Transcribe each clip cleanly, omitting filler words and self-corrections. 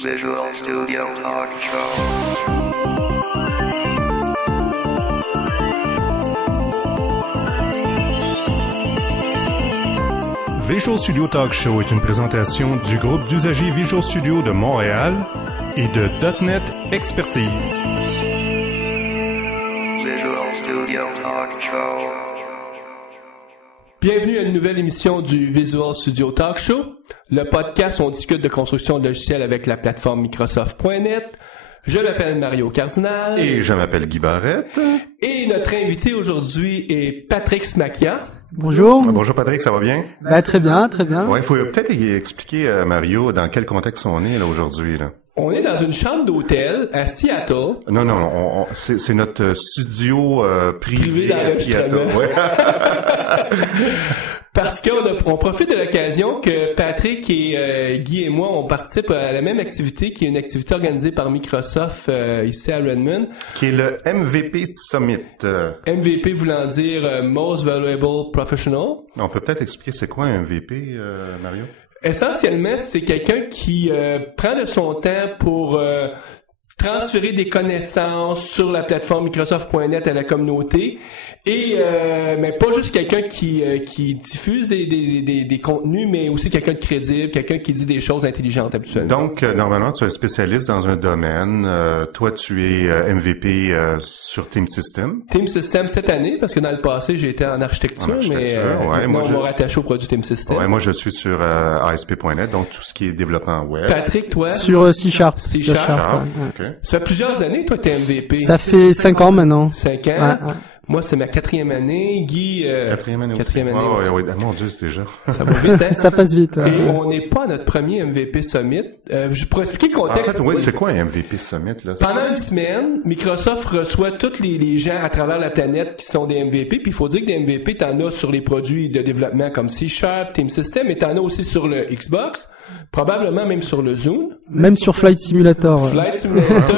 Visual Studio Talk Show. Visual Studio Talk Show est une présentation du groupe d'usagers Visual Studio de Montréal et de .NET Expertise. Visual Studio Talk Show. Bienvenue à une nouvelle émission du Visual Studio Talk Show, le podcast où on discute de construction de logiciels avec la plateforme Microsoft.net. Je m'appelle Mario Cardinal. Et je m'appelle Guy Barrette. Et notre invité aujourd'hui est Patrick Smakia. Bonjour. Bonjour Patrick, ça va bien? Très bien, très bien. Ouais, il faut peut-être expliquer à Mario dans quel contexte on est là aujourd'hui là. On est dans une chambre d'hôtel à Seattle. Non, c'est notre studio privé à Seattle. Ouais. Parce qu'on profite de l'occasion que Patrick et Guy et moi, on participe à la même activité, qui est une activité organisée par Microsoft ici à Redmond. Qui est le MVP Summit. MVP voulant dire Most Valuable Professional. On peut peut-être expliquer c'est quoi un MVP, Mario? Essentiellement, c'est quelqu'un qui prend de son temps pour transférer des connaissances sur la plateforme Microsoft.net à la communauté. Et mais pas juste quelqu'un qui diffuse des contenus, mais aussi quelqu'un de crédible, quelqu'un qui dit des choses intelligentes habituellement. Donc, normalement, c'est un spécialiste dans un domaine. Toi, tu es MVP sur Team System. Team System cette année, parce que dans le passé, j'ai été en architecture, mais ouais, moi, on m'a rattaché au produit Team System. Ouais, moi, je suis sur ASP.net, donc tout ce qui est développement web. Patrick, toi? Sur C#. C#. Okay. Ça fait plusieurs années, toi, t'es MVP. Ça fait 5 ans maintenant. 5 ans. Ouais. Moi, c'est ma 4e année. Guy, 4e année aussi. Aussi. Ouais, mon Dieu, c'est déjà. Ça va vite, hein? Ça passe vite. Ouais. Et on n'est pas à notre premier MVP Summit. Pour expliquer le contexte. En fait, c'est quoi un MVP Summit, là? Pendant une semaine, Microsoft reçoit tous les gens à travers la planète qui sont des MVP. Puis il faut dire que des MVP, t'en as sur les produits de développement comme C#, Team System, et t'en as aussi sur le Xbox, probablement même sur le Zoom. Même sur Flight Simulator. Flight Simulator,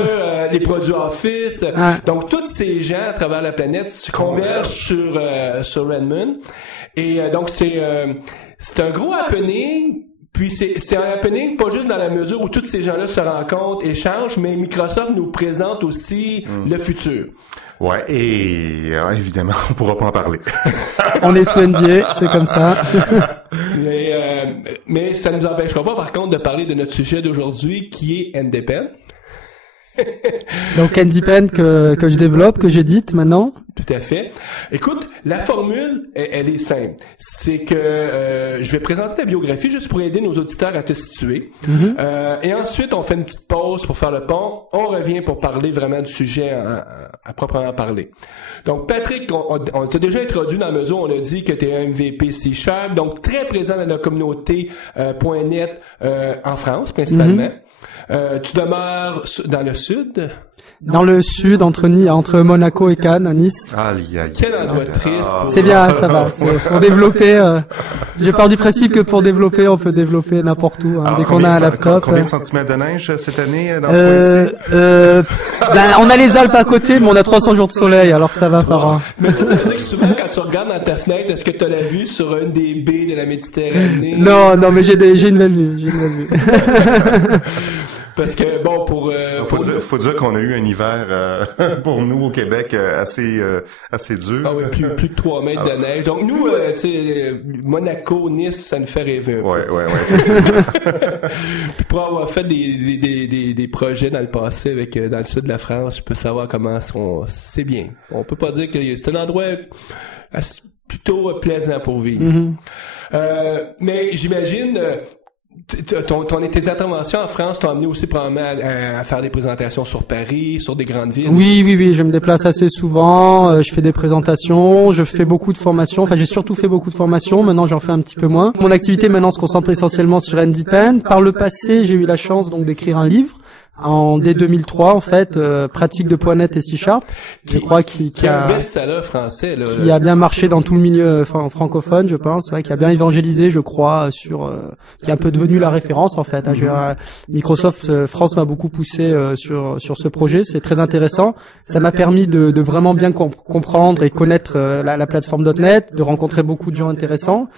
les produits Office. Ah. Donc, tous ces gens à travers la planète se convergent sur Redmond. Et donc, c'est un gros happening. Puis c'est un happening pas juste dans la mesure où tous ces gens-là se rencontrent, échangent, mais Microsoft nous présente aussi le futur. Ouais, et évidemment, on pourra pas en parler. On est sous NDA, c'est comme ça. Mais ça nous empêchera pas, par contre, de parler de notre sujet d'aujourd'hui, qui est NDPen. Donc NDPen que je développe, que j'édite maintenant. Tout à fait. Écoute, la formule, elle est simple. C'est que je vais présenter ta biographie juste pour aider nos auditeurs à te situer. Et ensuite, on fait une petite pause pour faire le pont. On revient pour parler vraiment du sujet à proprement parler. Donc, Patrick, on t'a déjà introduit dans la mesure où on a dit que tu es un MVP C#, donc très présent dans la communauté .net en France, principalement. Tu demeures dans le sud? Dans le sud, entre Monaco et Cannes, à Nice. Quel endroit triste. C'est bien, ça va. Pour développer, j'ai peur du principe que pour développer, on peut développer n'importe où, dès qu'on a un laptop. Combien de centimètres de neige cette année dans ce coin-ci? On a les Alpes à côté, mais on a 300 jours de soleil, alors ça va par an. Mais ça veut dire que souvent, quand tu regardes dans ta fenêtre, est-ce que tu as la vue sur une des baies de la Méditerranée? Non, mais j'ai une belle vue, Parce que bon, faut dire qu'on a eu un hiver pour nous au Québec assez dur. Ah oui, plus de 3 mètres de neige. Donc nous, tu sais, Monaco, Nice, ça nous fait rêver un peu. Ouais. Puis pour avoir fait des projets dans le passé avec dans le sud de la France, je peux savoir comment c'est bien. On peut pas dire que c'est un endroit plutôt plaisant pour vivre. Mais j'imagine tes interventions en France t'ont amené aussi probablement à faire des présentations sur Paris, sur des grandes villes. Oui, je me déplace assez souvent, je fais des présentations, je fais beaucoup de formations, enfin j'ai surtout fait beaucoup de formations, maintenant j'en fais un petit peu moins. Mon activité maintenant se concentre essentiellement sur NDPen. Par le passé, j'ai eu la chance donc d'écrire un livre en dès 2003 en fait, pratique de .NET et C#. Je crois qui a un best-seller français là, qui a bien marché dans tout le milieu francophone, je pense, qui a bien évangélisé, je crois, sur qui est un peu devenu la référence en fait. Microsoft France m'a beaucoup poussé sur ce projet, c'est très intéressant. Ça m'a permis de vraiment bien comprendre et connaître la plateforme .NET, de rencontrer beaucoup de gens intéressants.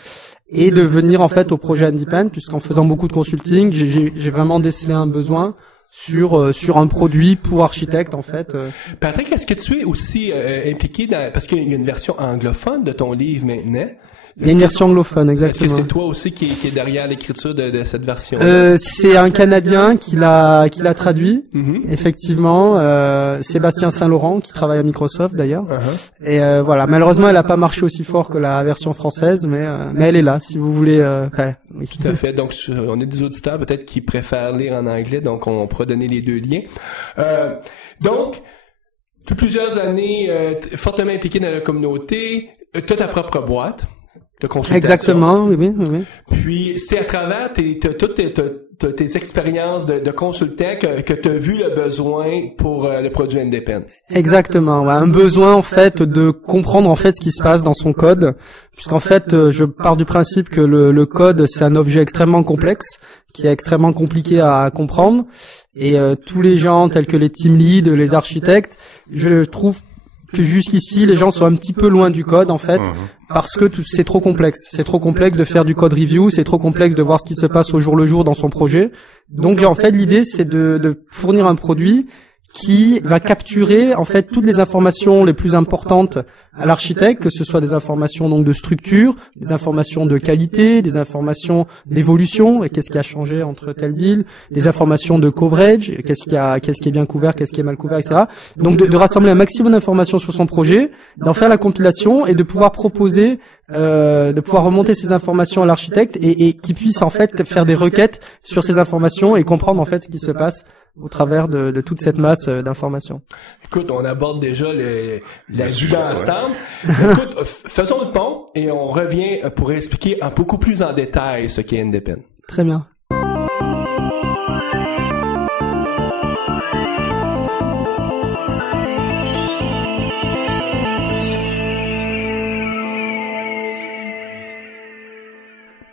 Et de venir en fait au projet Independent, puisqu'en faisant beaucoup de consulting, j'ai vraiment décelé un besoin sur un produit pour architecte en fait. Patrick, est-ce que tu es aussi impliqué parce qu'il y a une version anglophone de ton livre maintenant? Il y a une version anglophone, exactement. Est-ce que c'est toi aussi qui est derrière l'écriture de cette version? C'est un Canadien qui l'a traduit. Effectivement, Sébastien Saint-Laurent qui travaille à Microsoft d'ailleurs. Et voilà, malheureusement, elle a pas marché aussi fort que la version française, mais elle est là si vous voulez. Oui. Tout à fait. Donc, on est des auditeurs peut-être qui préfèrent lire en anglais, donc on pourra donner les deux liens. Donc, depuis plusieurs années, fortement impliqué dans la communauté, tu as ta propre boîte de consultation. Exactement, oui. Puis, c'est à travers toutes tes expériences de consultant que tu as vu le besoin pour le produit Independent. Exactement, ouais. Un besoin, en fait, de comprendre, en fait, ce qui se passe dans son code. Puisqu'en fait, je pars du principe que le code, c'est un objet extrêmement complexe, qui est extrêmement compliqué à comprendre. Et tous les gens, tels que les team leads, les architectes, je trouve que jusqu'ici, les gens sont un petit peu loin du code, en fait, parce que c'est trop complexe. C'est trop complexe de faire du code review, c'est trop complexe de voir ce qui se passe au jour le jour dans son projet. Donc, en fait, l'idée, c'est de fournir un produit qui va capturer en fait toutes les informations les plus importantes à l'architecte, que ce soit des informations donc de structure, des informations de qualité, des informations d'évolution, et qu'est-ce qui a changé entre tel build, des informations de coverage, qu'est-ce qui est bien couvert, qu'est-ce qui est mal couvert, etc. Donc de rassembler un maximum d'informations sur son projet, d'en faire la compilation et de pouvoir proposer, de pouvoir remonter ces informations à l'architecte et qu'il puisse en fait faire des requêtes sur ces informations et comprendre en fait ce qui se passe au travers de toute cette masse d'informations. Écoute, on aborde déjà la vue d'ensemble. Écoute, faisons le pont et on revient pour expliquer beaucoup plus en détail ce qu'est Independent. Très bien.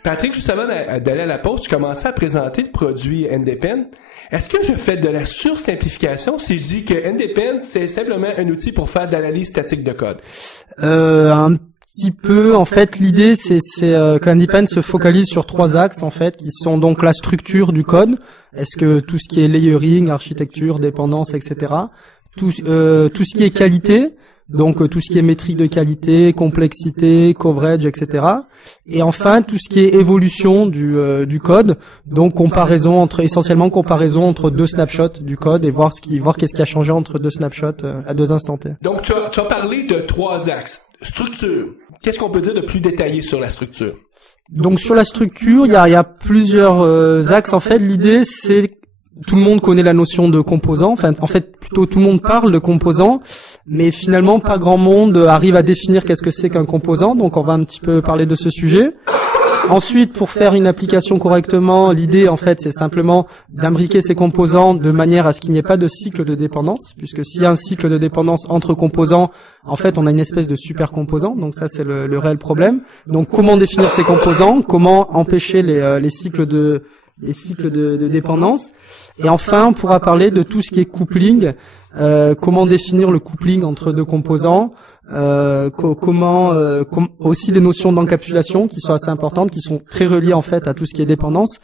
Patrick, juste avant d'aller à la pause, tu commençais à présenter le produit Independent. Est-ce que je fais de la sursimplification si je dis que Independent, c'est simplement un outil pour faire de l'analyse statique de code? Un petit peu. En fait, l'idée, c'est qu'Independent se focalise sur 3 axes, en fait, qui sont donc la structure du code. Est-ce que tout ce qui est layering, architecture, dépendance, etc. Tout ce qui est qualité. Donc tout ce qui est métrique de qualité, complexité, coverage, etc. Et enfin tout ce qui est évolution du code, donc essentiellement comparaison entre 2 snapshots du code et voir qu'est-ce qui a changé entre 2 snapshots à 2 instants T. Donc tu as parlé de 3 axes. Structure. Qu'est-ce qu'on peut dire de plus détaillé sur la structure? Donc sur la structure, il y a plusieurs axes. En fait, l'idée c'est tout le monde connaît la notion de composant. Enfin, en fait, plutôt tout le monde parle de composant, mais finalement, pas grand monde arrive à définir qu'est-ce que c'est qu'un composant. Donc, on va un petit peu parler de ce sujet. Ensuite, pour faire une application correctement, l'idée, en fait, c'est simplement d'imbriquer ces composants de manière à ce qu'il n'y ait pas de cycle de dépendance, puisque s'il y a un cycle de dépendance entre composants, en fait, on a une espèce de super composant. Donc, ça, c'est le réel problème. Donc, comment définir ces composants? Comment empêcher les cycles de dépendance? Et enfin, on pourra parler de tout ce qui est coupling, comment définir le coupling entre 2 composants, aussi des notions d'encapsulation qui sont assez importantes, qui sont très reliées en fait à tout ce qui est dépendance.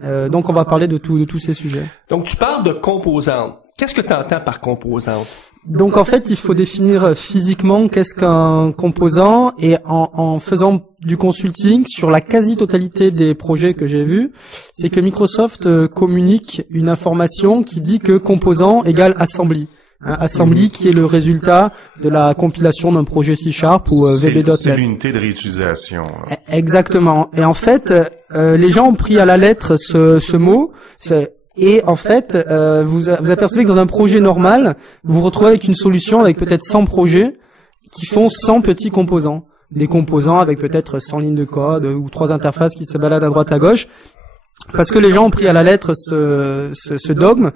Donc on va parler de tous ces sujets. Donc tu parles de composantes. Qu'est-ce que tu entends par composante? Donc en fait, il faut définir physiquement qu'est-ce qu'un composant, et en faisant du consulting sur la quasi-totalité des projets que j'ai vus, c'est que Microsoft communique une information qui dit que composant égale assembly. Assembly qui est le résultat de la compilation d'un projet C# ou VB.NET. C'est l'unité de réutilisation. Exactement. Et en fait, les gens ont pris à la lettre ce mot. Et en fait, vous apercevez que dans un projet normal, vous vous retrouvez avec une solution avec peut-être 100 projets qui font 100 petits composants. Des composants avec peut-être 100 lignes de code ou 3 interfaces qui se baladent à droite à gauche. Parce que les gens ont pris à la lettre ce dogme,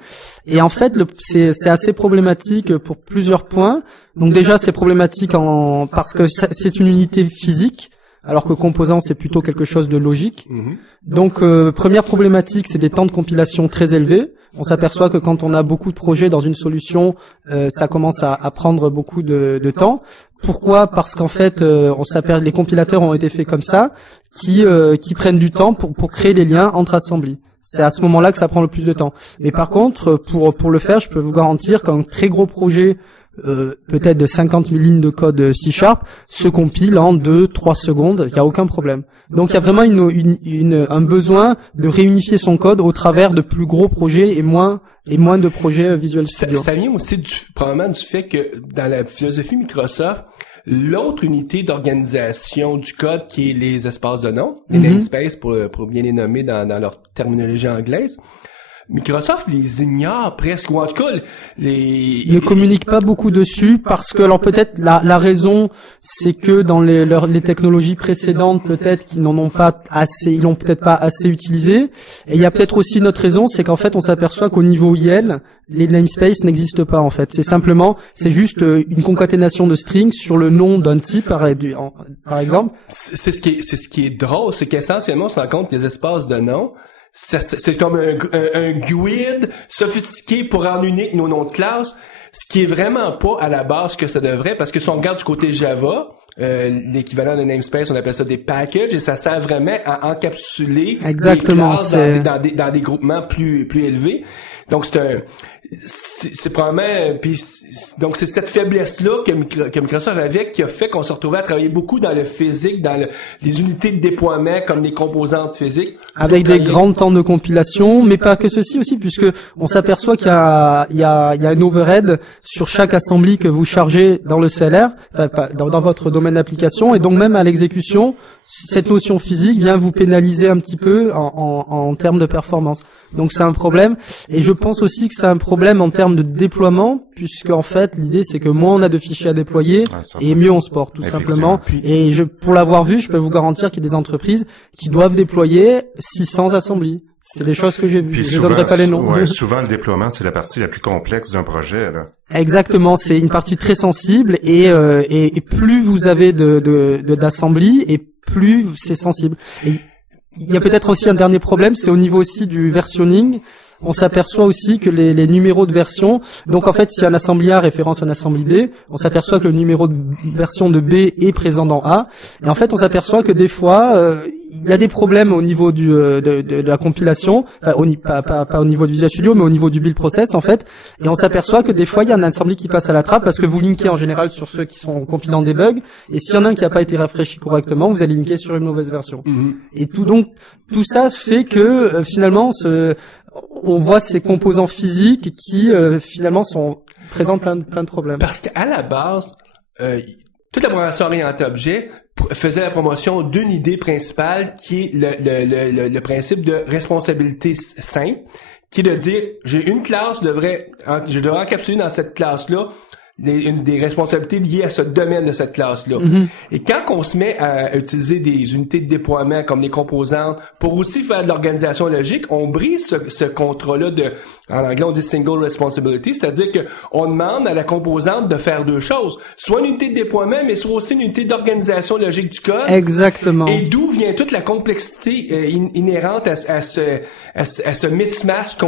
et en fait c'est assez problématique pour plusieurs points. Donc déjà c'est problématique parce que c'est une unité physique, alors que composant c'est plutôt quelque chose de logique. Donc première problématique, c'est des temps de compilation très élevés. On s'aperçoit que quand on a beaucoup de projets dans une solution, ça commence à prendre beaucoup de temps. Pourquoi ? Parce qu'en fait, les compilateurs ont été faits comme ça, qui prennent du temps pour créer les liens entre assemblées. C'est à ce moment-là que ça prend le plus de temps. Mais par contre, pour le faire, je peux vous garantir qu'un très gros projet, peut-être de 50 000 lignes de code C# se compile en 2-3 secondes, il n'y a aucun problème. Donc il y a vraiment un besoin de réunifier son code au travers de plus gros projets et moins de projets Visual Studio. Ça vient aussi probablement du fait que dans la philosophie Microsoft, l'autre unité d'organisation du code qui est les espaces de nom, les namespaces pour bien les nommer dans leur terminologie anglaise, Microsoft les ignore presque, ou en tout cas ne communique pas beaucoup dessus, parce que alors peut-être la raison c'est que dans les technologies précédentes peut-être qu'ils n'en ont pas assez, ils l'ont peut-être pas assez utilisé. Et il y a peut-être aussi une autre raison, c'est qu'en fait on s'aperçoit qu'au niveau IL les namespaces n'existent pas en fait. C'est juste une concaténation de strings sur le nom d'un type par exemple. C'est ce qui est drôle, c'est qu'essentiellement on se rend compte que les espaces de nom, c'est comme un GUID sophistiqué pour rendre unique nos noms de classe, ce qui est vraiment pas à la base que ça devrait, parce que si on regarde du côté Java, l'équivalent de namespace, on appelle ça des packages, et ça sert vraiment à encapsuler les classes dans des groupements plus élevés. Donc c'est probablement, puis donc c'est cette faiblesse là que Microsoft avait, qui a fait qu'on se retrouvait à travailler beaucoup dans le physique, dans les unités de déploiement comme les composantes physiques, avec des grands temps de compilation, mais pas que ceci aussi, puisque on s'aperçoit qu'il y a un overhead sur chaque assembly que vous chargez dans le CLR, enfin dans votre domaine d'application, et donc même à l'exécution, cette notion physique vient vous pénaliser un petit peu en termes de performance. Donc c'est un problème, et je pense aussi que c'est un problème en termes de déploiement, puisque en fait l'idée c'est que moins on a de fichiers à déployer et mieux on se porte tout simplement. Et pour l'avoir vu, je peux vous garantir qu'il y a des entreprises qui doivent déployer 600 assemblées. C'est des choses que j'ai vues. Je ne donnerai pas les noms. Ouais, souvent le déploiement c'est la partie la plus complexe d'un projet là. Exactement, c'est une partie très sensible, et plus vous avez d'assemblées et plus c'est sensible. Et il y a peut-être aussi un dernier problème, c'est au niveau aussi du versionning. On s'aperçoit aussi que les numéros de version, donc en fait si un assembly A référence un assembly B, on s'aperçoit que le numéro de version de B est présent dans A, et en fait on s'aperçoit que des fois il y a des problèmes au niveau de la compilation, enfin pas au niveau du Visual Studio, mais au niveau du build process en fait, et on s'aperçoit que des fois il y a un assembly qui passe à la trappe parce que vous linkez en général sur ceux qui sont compilants des bugs, et s'il y en a un qui n'a pas été rafraîchi correctement, vous allez linker sur une mauvaise version. Et tout ça fait que finalement on voit ces composants physiques qui finalement présentent plein de problèmes. Parce qu'à la base, toute la programmation orientée objet faisait la promotion d'une idée principale qui est le principe de responsabilité simple, qui est de dire j'ai une classe, je devrais encapsuler dans cette classe-là des responsabilités liées à ce domaine de cette classe-là. Et quand on se met à utiliser des unités de déploiement comme les composantes pour aussi faire de l'organisation logique, on brise ce contrat-là en anglais on dit single responsibility, c'est-à-dire que on demande à la composante de faire deux choses, soit une unité de déploiement, mais soit aussi une unité d'organisation logique du code. Exactement. Et d'où vient toute la complexité inhérente à ce mismatch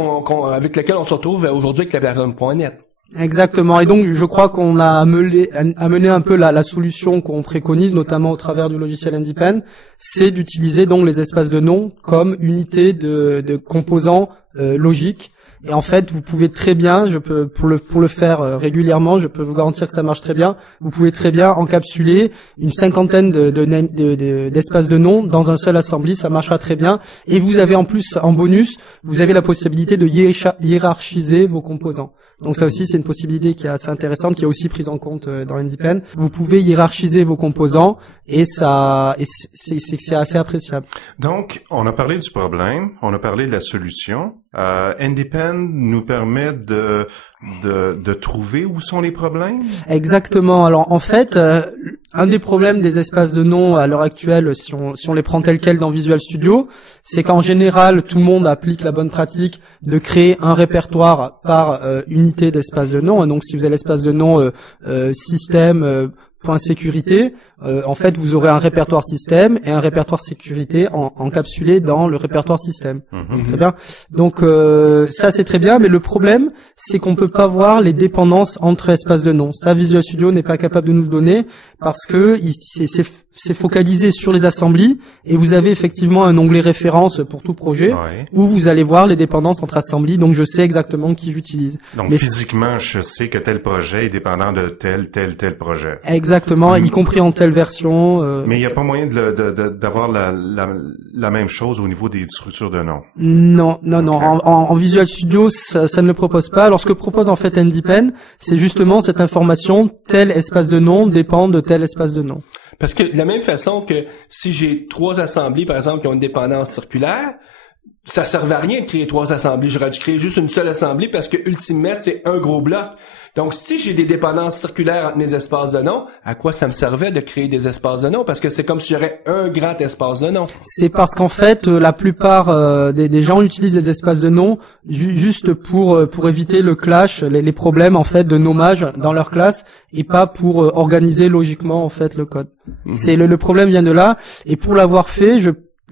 avec lequel on se retrouve aujourd'hui avec la plateforme.net. Exactement. Et donc, je crois qu'on a amené un peu la solution qu'on préconise, notamment au travers du logiciel Independent, c'est d'utiliser donc les espaces de nom comme unité de composants logiques. Et en fait, vous pouvez très bien, pour le faire régulièrement, je peux vous garantir que ça marche très bien. Vous pouvez très bien encapsuler une cinquantaine d'espaces de nom dans un seul assembly, ça marchera très bien. Et vous avez en plus, en bonus, vous avez la possibilité de hiérarchiser vos composants. Donc ça aussi, c'est une possibilité qui est assez intéressante, qui est aussi prise en compte dans l'Independent. Vous pouvez hiérarchiser vos composants, et c'est assez appréciable. Donc, on a parlé du problème, on a parlé de la solution. NDPen nous permet de trouver où sont les problèmes? Exactement. Alors en fait, un des problèmes des espaces de nom à l'heure actuelle, si on les prend tels quels dans Visual Studio, c'est qu'en général, tout le monde applique la bonne pratique de créer un répertoire par unité d'espace de nom. Et donc si vous avez l'espace de nom système point sécurité, en fait vous aurez un répertoire système et un répertoire sécurité encapsulé dans le répertoire système. Très bien. Donc ça c'est très bien, mais le problème c'est qu'on peut pas voir les dépendances entre espaces de nom. Ça Visual Studio n'est pas capable de nous le donner parce que c'est focalisé sur les assemblies et vous avez effectivement un onglet référence pour tout projet où vous allez voir les dépendances entre assemblies, donc je sais exactement qui j'utilise. Donc physiquement je sais que tel projet est dépendant de tel projet. Exactement, y compris en telle version. Mais il n'y a pas moyen d'avoir la même chose au niveau des structures de nom. Non. En Visual Studio, ça ne le propose pas. Alors ce que propose en fait NDPen, c'est justement cette information, tel espace de nom dépend de tel espace de nom. Parce que de la même façon que si j'ai 3 assemblées, par exemple, qui ont une dépendance circulaire, ça servait à rien de créer 3 assemblées. J'aurais dû créer juste une seule assemblée parce que ultimement, c'est un gros bloc. Donc, si j'ai des dépendances circulaires entre mes espaces de nom, à quoi ça me servait de créer des espaces de nom? Parce que c'est comme si j'aurais un grand espace de nom. C'est parce qu'en fait, la plupart des gens utilisent des espaces de nom juste pour éviter le clash, les problèmes en fait de nommage dans leur classe et pas pour organiser logiquement en fait le code. C'est le problème vient de là. Et pour l'avoir fait,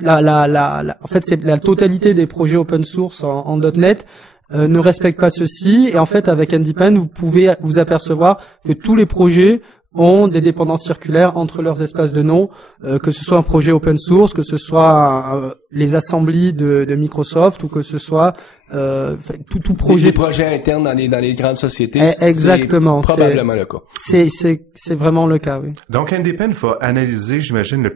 en fait, c'est la totalité des projets open source en .NET ne respectent pas ceci, et en fait avec NDPen vous pouvez vous apercevoir que tous les projets ont des dépendances circulaires entre leurs espaces de nom, que ce soit un projet open source, que ce soit les assemblies de Microsoft, ou que ce soit tout projet. Des projets internes dans les grandes sociétés. Exactement. C'est probablement le cas. C'est vraiment le cas, oui. Donc NDPen va analyser, j'imagine, le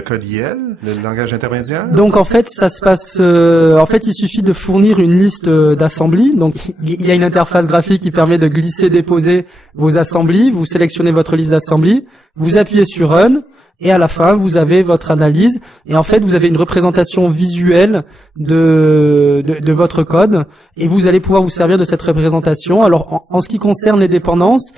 code IL, le langage intermédiaire. Donc en fait, ça se passe. En fait, il suffit de fournir une liste d'assemblies. Donc il y a une interface graphique qui permet de glisser, déposer vos assemblies. Vous sélectionnez votre liste d'assemblies, vous appuyez sur Run. Et à la fin, vous avez votre analyse. Et en fait, vous avez une représentation visuelle de votre code. Et vous allez pouvoir vous servir de cette représentation. Alors, en ce qui concerne les dépendances,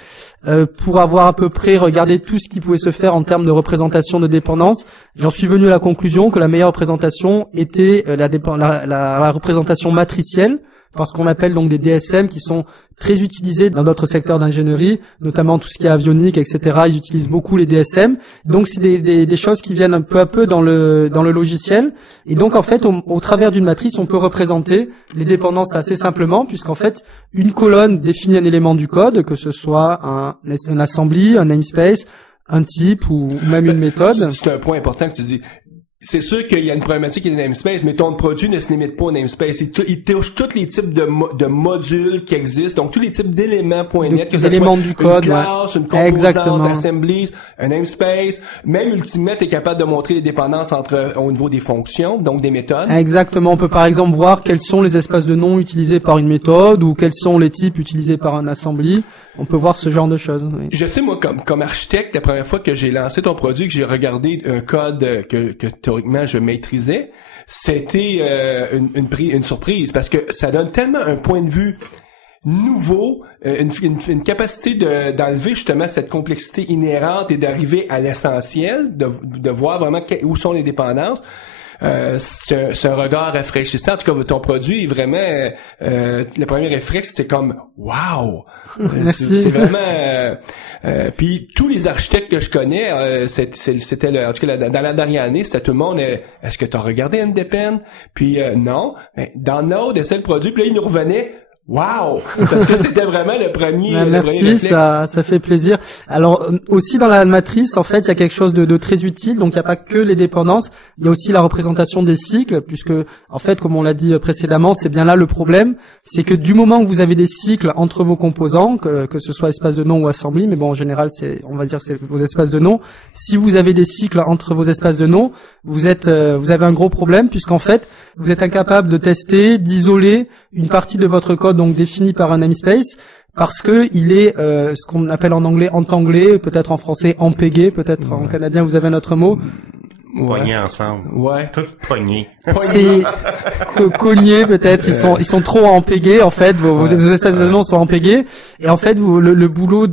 pour avoir à peu près regardé tout ce qui pouvait se faire en termes de représentation de dépendances, j'en suis venu à la conclusion que la meilleure représentation était la représentation matricielle, parce qu'on appelle donc des DSM qui sont très utilisés dans d'autres secteurs d'ingénierie, notamment tout ce qui est avionique, etc. Ils utilisent beaucoup les DSM. Donc c'est des choses qui viennent un peu à peu dans le logiciel. Et donc en fait, au travers d'une matrice, on peut représenter les dépendances assez simplement, puisqu'en fait, une colonne définit un élément du code, que ce soit un assembly, un namespace, un type ou même une méthode. C'est un point important que tu dis. C'est sûr qu'il y a une problématique avec les namespaces, mais ton produit ne se limite pas au namespace. Il touche tous les types de modules qui existent, donc tous les types d'éléments .NET, que ce soit du code, une classe, une composante, assemblies, un namespace. Même Ultimate est capable de montrer les dépendances au niveau des fonctions, donc des méthodes. Exactement. On peut par exemple voir quels sont les espaces de nom utilisés par une méthode ou quels sont les types utilisés par un assembly. On peut voir ce genre de choses. Oui. Je sais, moi, comme architecte, la première fois que j'ai lancé ton produit, que j'ai regardé un code que théoriquement je maîtrisais, c'était une surprise, parce que ça donne tellement un point de vue nouveau, une capacité d'enlever justement cette complexité inhérente et d'arriver à l'essentiel, de voir vraiment où sont les dépendances. C'est un regard rafraîchissant. En tout cas, ton produit est vraiment le premier réflexe, c'est comme wow. C'est vraiment puis tous les architectes que je connais, c'était en tout cas dans la dernière année, c'était tout le monde. Est-ce que tu as regardé NDPen? Puis non. Mais dans Node, essaie le produit. Puis là, il nous revenait. Wow! Parce que c'était vraiment le premier. Merci, ça fait plaisir. Alors aussi dans la matrice, en fait, il y a quelque chose de très utile. Donc il n'y a pas que les dépendances, il y a aussi la représentation des cycles, puisque en fait, comme on l'a dit précédemment, c'est bien là le problème, c'est que du moment que vous avez des cycles entre vos composants, que ce soit espace de nom ou assembly, mais bon en général on va dire c'est vos espaces de nom. Si vous avez des cycles entre vos espaces de nom, vous avez un gros problème, puisqu'en fait vous êtes incapable de tester, d'isoler une partie de votre code donc défini par un namespace, parce que il est ce qu'on appelle en anglais entanglé, peut-être en français empégué, peut-être en canadien vous avez un autre mot. Poigné ensemble. Ouais. Tout poigné. c'est cogné peut-être. Ils sont trop empégés en fait. Vos espèces de noms sont empégés. Et en fait, le boulot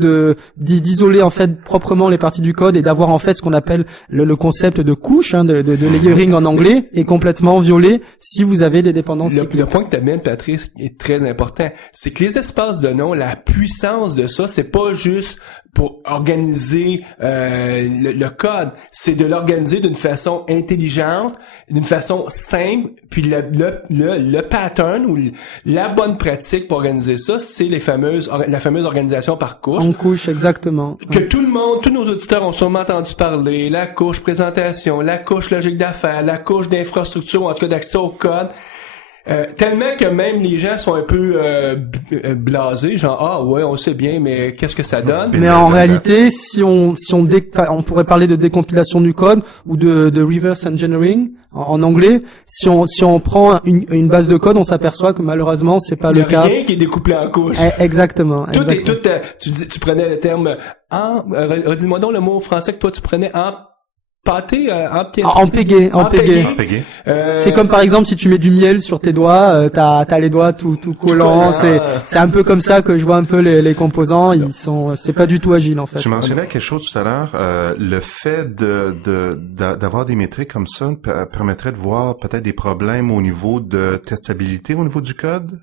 d'isoler en fait proprement les parties du code et d'avoir en fait ce qu'on appelle le concept de couche, de layering en anglais, est complètement violé si vous avez des dépendances. Le point que tu amènes, Patrice, est très important. C'est que les espaces de noms, la puissance de ça, c'est pas juste pour organiser le code, c'est de l'organiser d'une façon intelligente, d'une façon simple, puis le pattern ou la bonne pratique pour organiser ça, c'est la fameuse organisation par couche. En couche, exactement. Que tout le monde, tous nos auditeurs ont sûrement entendu parler, la couche présentation, la couche logique d'affaires, la couche d'infrastructure, en tout cas d'accès au code. Tellement que même les gens sont un peu blasés, genre ouais, on sait bien, mais qu'est-ce que ça donne? Mais en réalité, si on pourrait parler de décompilation du code ou de reverse engineering en anglais. Si on prend une base de code, on s'aperçoit que malheureusement c'est pas le cas. Rien qui est découpé en couches. Exactement. Tout. Tu prenais le terme redis-moi donc le mot français que toi tu prenais empégé. C'est comme par exemple si tu mets du miel sur tes doigts, t'as les doigts tout collants. C'est un peu comme ça que je vois un peu les composants. C'est pas du tout agile en fait. Tu mentionnais quelque chose tout à l'heure. Le fait d'avoir des métriques comme ça permettrait de voir peut-être des problèmes au niveau de testabilité au niveau du code.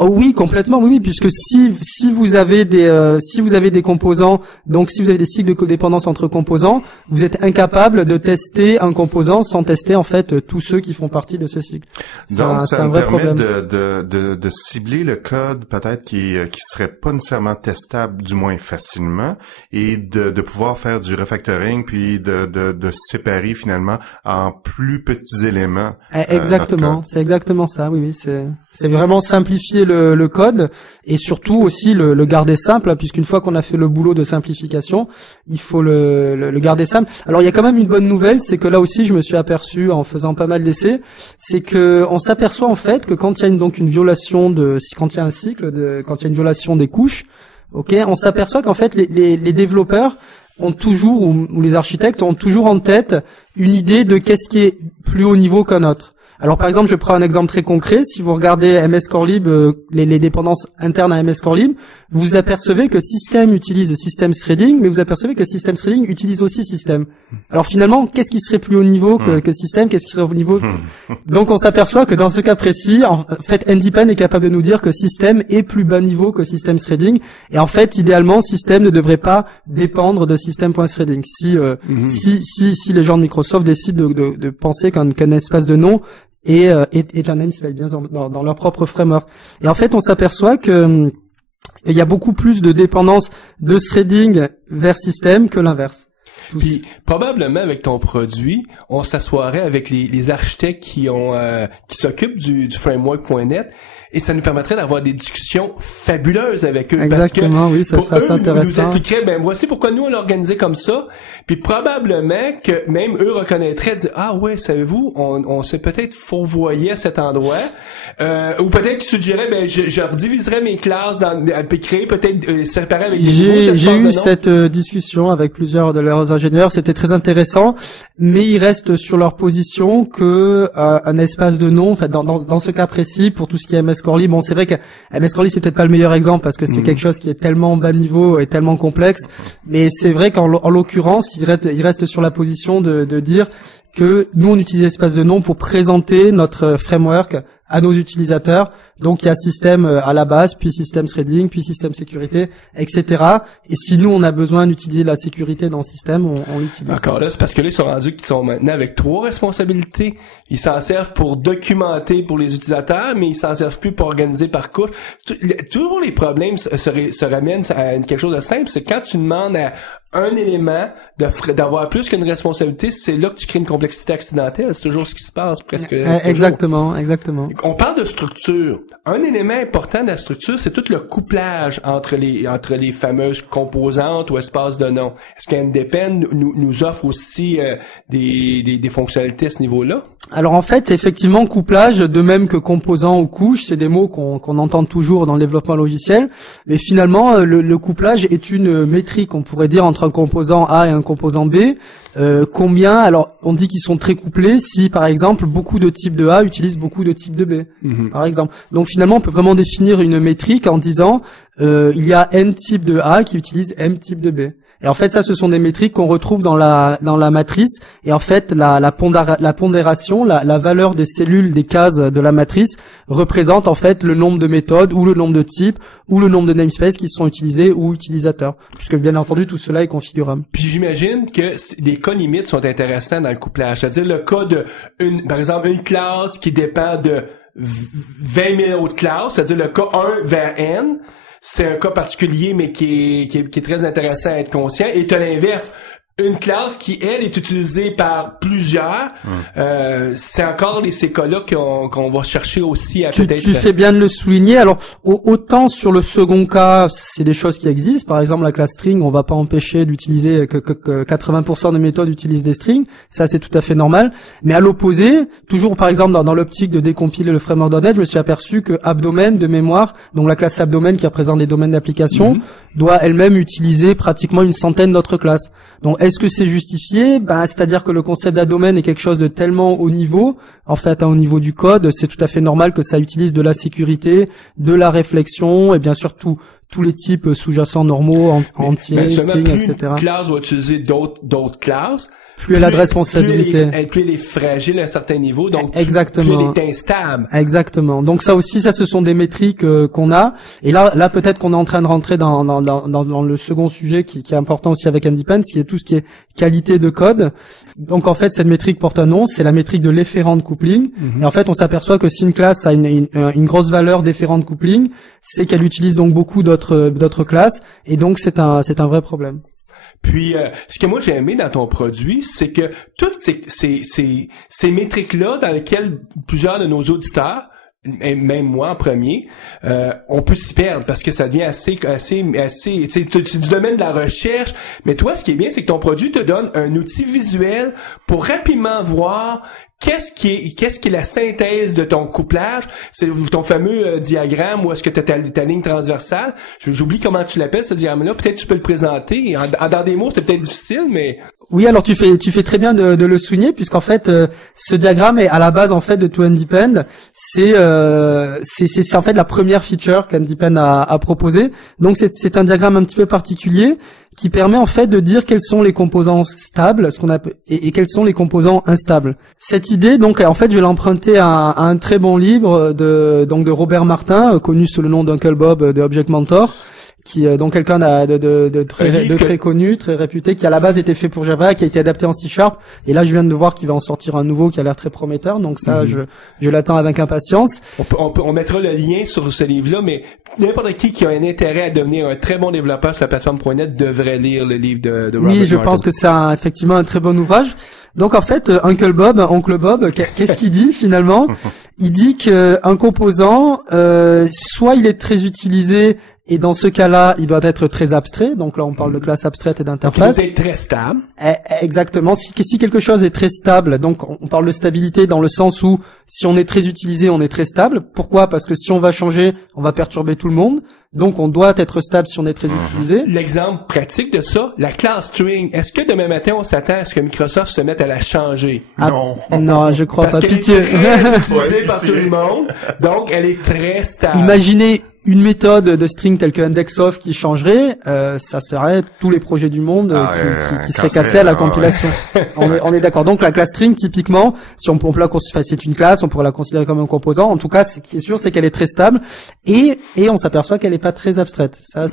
Oh oui, complètement, oui, puisque si vous avez des composants, donc si vous avez des cycles de codépendance entre composants, vous êtes incapable de tester un composant sans tester en fait tous ceux qui font partie de ce cycle. Donc ça me permet de cibler le code peut-être qui serait pas nécessairement testable du moins facilement et de pouvoir faire du refactoring puis de séparer finalement en plus petits éléments. Exactement, c'est exactement ça. Oui, c'est vraiment simplifier le code et surtout aussi le garder simple, puisqu'une fois qu'on a fait le boulot de simplification, il faut le garder simple. Alors il y a quand même une bonne nouvelle, c'est que là aussi je me suis aperçu en faisant pas mal d'essais, c'est que on s'aperçoit en fait que quand il y a une violation quand il y a un cycle quand il y a une violation des couches, on s'aperçoit qu'en fait les développeurs ont toujours ou les architectes ont toujours en tête une idée de qu'est-ce qui est plus haut niveau qu'un autre. Alors par exemple, je prends un exemple très concret. Si vous regardez MS Core Lib, les dépendances internes à MS Core Lib, vous apercevez que System utilise System Threading, mais vous apercevez que System Threading utilise aussi System. Alors finalement, qu'est-ce qui serait plus haut niveau que System? Qu'est-ce qui serait au niveau? Donc on s'aperçoit que dans ce cas précis, en fait, NDPen est capable de nous dire que System est plus bas niveau que System Threading. Et en fait, idéalement, System ne devrait pas dépendre de System.threading. Si les gens de Microsoft décident de penser qu'un espace de nom est un namespace bien dans leur propre framework. Et en fait, on s'aperçoit que il y a beaucoup plus de dépendance de threading vers système que l'inverse. Puis probablement avec ton produit, on s'assoirait avec les architectes qui s'occupent du framework.net et ça nous permettrait d'avoir des discussions fabuleuses avec eux. Exactement, parce que oui, ça serait intéressant. Nous expliqueraient, voici pourquoi nous on l'a organisé comme ça. Puis probablement que même eux reconnaîtraient, dire ouais, savez-vous, on s'est peut-être fourvoyé à cet endroit, ou peut-être qu'ils suggéraient, je rediviserais mes classes puis créer peut-être séparer avec des nouveaux espaces. J'ai eu cette discussion avec plusieurs de leurs ingénieurs, c'était très intéressant, mais ils restent sur leur position que un espace de nom, en fait, dans ce cas précis, pour tout ce qui est MS Core Lib, bon, c'est vrai que MS Core Lib c'est peut-être pas le meilleur exemple parce que c'est quelque chose qui est tellement bas niveau et tellement complexe, mais c'est vrai qu'en l'occurrence, il reste sur la position de dire que nous on utilise l'espace de nom pour présenter notre framework à nos utilisateurs. Donc il y a système à la base, puis système threading, puis système sécurité, etc. Et si nous on a besoin d'utiliser la sécurité dans le système, on l'utilise. Encore là, c'est parce que là ils sont rendus qu'ils sont maintenant avec 3 responsabilités. Ils s'en servent pour documenter pour les utilisateurs, mais ils s'en servent plus pour organiser par couche. Toujours les problèmes se ramènent à quelque chose de simple, c'est quand tu demandes à un élément d'avoir plus qu'une responsabilité, c'est là que tu crées une complexité accidentelle. C'est toujours ce qui se passe presque. Exactement. On parle de structure. Un élément important de la structure, c'est tout le couplage entre les fameuses composantes ou espaces de nom. Est-ce qu'NDPen nous offre aussi des fonctionnalités à ce niveau-là? Alors en fait, effectivement, couplage, de même que composant ou couche, c'est des mots qu'on entend toujours dans le développement logiciel. Mais finalement, le couplage est une métrique, on pourrait dire, entre un composant A et un composant B. Combien, alors on dit qu'ils sont très couplés si, par exemple, beaucoup de types de A utilisent beaucoup de types de B, par exemple. Donc finalement, on peut vraiment définir une métrique en disant il y a N types de A qui utilisent M types de B. Et en fait, ça, ce sont des métriques qu'on retrouve dans la matrice. Et en fait, la pondération, la valeur des cellules, des cases de la matrice représente en fait le nombre de méthodes ou le nombre de types ou le nombre de namespaces qui sont utilisés ou utilisateurs. Puisque bien entendu, tout cela est configurable. Puis j'imagine que les cas limites sont intéressants dans le couplage. C'est-à-dire le cas de par exemple, une classe qui dépend de 20 000 autres classes, c'est-à-dire le cas 1 vers N. C'est un cas particulier, mais qui est très intéressant à être conscient. Et t'as l'inverse. Une classe qui, elle, est utilisée par plusieurs. C'est encore ces cas-là qu'on va chercher aussi à peut-être... Tu fais bien de le souligner. Alors, autant sur le second cas, c'est des choses qui existent. Par exemple, la classe string, on va pas empêcher d'utiliser que 80% des méthodes utilisent des strings. Ça, c'est tout à fait normal. Mais à l'opposé, toujours par exemple dans l'optique de décompiler le framework.NET, je me suis aperçu que Abdomen de mémoire, donc la classe Abdomen qui représente des domaines d'application, doit elle-même utiliser pratiquement une centaine d'autres classes. Donc, est-ce que c'est justifié? C'est-à-dire que le concept d'abdomen est quelque chose de tellement haut niveau, en fait, au niveau du code, c'est tout à fait normal que ça utilise de la sécurité, de la réflexion, et bien sûr tous les types sous-jacents normaux, entiers, strings, etc. Plus une classe va utiliser d'autres classes, plus elle a de responsabilité. Plus elle est fragile à un certain niveau, donc exactement. Plus elle est instable. Exactement. Donc ça aussi, ce sont des métriques qu'on a. Et là peut-être qu'on est en train de rentrer dans le second sujet qui est important aussi avec Independence, qui est tout ce qui est qualité de code. Donc en fait, cette métrique porte un nom, c'est la métrique de l'efferent coupling. Et en fait, on s'aperçoit que si une classe a une grosse valeur d'efferent coupling, c'est qu'elle utilise donc beaucoup d'autres classes, et donc c'est un vrai problème. Puis, ce que moi j'ai aimé dans ton produit, c'est que toutes ces métriques-là dans lesquelles plusieurs de nos auditeurs, et même moi en premier, on peut s'y perdre parce que ça devient assez, c'est du domaine de la recherche. Mais toi, ce qui est bien, c'est que ton produit te donne un outil visuel pour rapidement voir qu'est-ce qui est la synthèse de ton couplage. C'est ton fameux diagramme où est-ce que tu as ta ligne transversale. J'oublie comment tu l'appelles, ce diagramme-là. Peut-être tu peux le présenter. Dans des mots, c'est peut-être difficile, mais... Oui, alors tu fais très bien de le souligner, puisqu'en fait ce diagramme est à la base en fait de ToIndepend. C'est en fait la première feature qu'Independ a proposé. Donc c'est un diagramme un petit peu particulier qui permet en fait de dire quels sont les composants stables, ce qu'on appelle, et quels sont les composants instables. Cette idée, donc en fait, je l'ai empruntée à un très bon livre de Robert Martin, connu sous le nom d'Uncle Bob de Object Mentor, qui donc quelqu'un de très connu, très réputé, qui à la base était fait pour Java, qui a été adapté en C#. Et là, je viens de voir qu'il va en sortir un nouveau qui a l'air très prometteur. Donc ça, je l'attends avec impatience. On mettra le lien sur ce livre-là, mais n'importe qui a un intérêt à devenir un très bon développeur sur la plateforme.net devrait lire le livre de Robert Martin. Oui, je pense que c'est effectivement un très bon ouvrage. Donc en fait, Oncle Bob, qu'est-ce qu'il dit finalement? Il dit que un composant, soit il est très utilisé, et dans ce cas-là, il doit être très abstrait. Donc là, on parle de classe abstraite et d'interface. Il doit être très stable. Exactement. Si quelque chose est très stable, donc on parle de stabilité dans le sens où si on est très utilisé, on est très stable. Pourquoi? Parce que si on va changer, on va perturber tout le monde. Donc on doit être stable si on est très utilisé. L'exemple pratique de ça, la classe string. Est-ce que demain matin, on s'attend à ce que Microsoft se mette à la changer? Non, je crois pas. Pitié. Parce qu'elle est très utilisée par tout le monde. Donc elle est très stable. Imaginez une méthode de string telle que indexOf qui changerait, ça serait tous les projets du monde qui seraient cassés à la compilation. On est d'accord. Donc la classe string, typiquement, si on peut la considérer, c'est une classe, on pourrait la considérer comme un composant. En tout cas, ce qui est sûr, c'est qu'elle est très stable et on s'aperçoit qu'elle est pas très abstraite. Ça,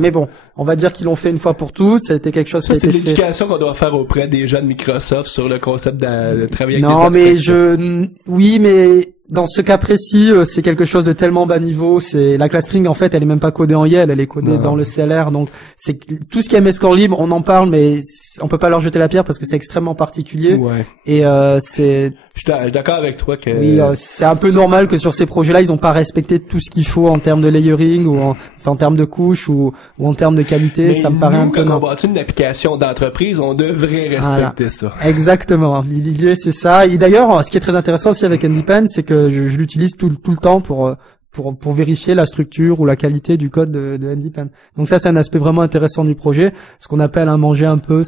mais bon, on va dire qu'ils l'ont fait une fois pour toutes. Ça a été quelque chose. Ça, c'est l'éducation qu'on doit faire auprès des gens de Microsoft sur le concept de travailler avec des abstractions. Oui, mais dans ce cas précis, c'est quelque chose de tellement bas niveau. C'est la classe string, en fait, elle est même pas codée en YEL, elle est codée dans le CLR. Donc, c'est tout ce qui est MS Core Libre, on en parle, mais on peut pas leur jeter la pierre parce que c'est extrêmement particulier. Ouais. Et c'est Je suis d'accord avec toi que oui, c'est un peu normal que sur ces projets-là, ils ont pas respecté tout ce qu'il faut en termes de layering ou en termes de couches ou en termes de qualité. mais Ça me paraît un peu quand on normal. bâtit une application d'entreprise, on devrait respecter ça. Exactement. L'idée, c'est ça. Et d'ailleurs, ce qui est très intéressant aussi avec NDPen, c'est que je l'utilise tout le temps pour vérifier la structure ou la qualité du code de NDPen. Donc ça, c'est un aspect vraiment intéressant du projet, ce qu'on appelle manger un peu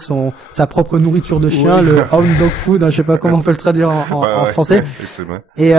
sa propre nourriture de chien, le own dog food, je sais pas comment on peut le traduire en français. Effectivement. Et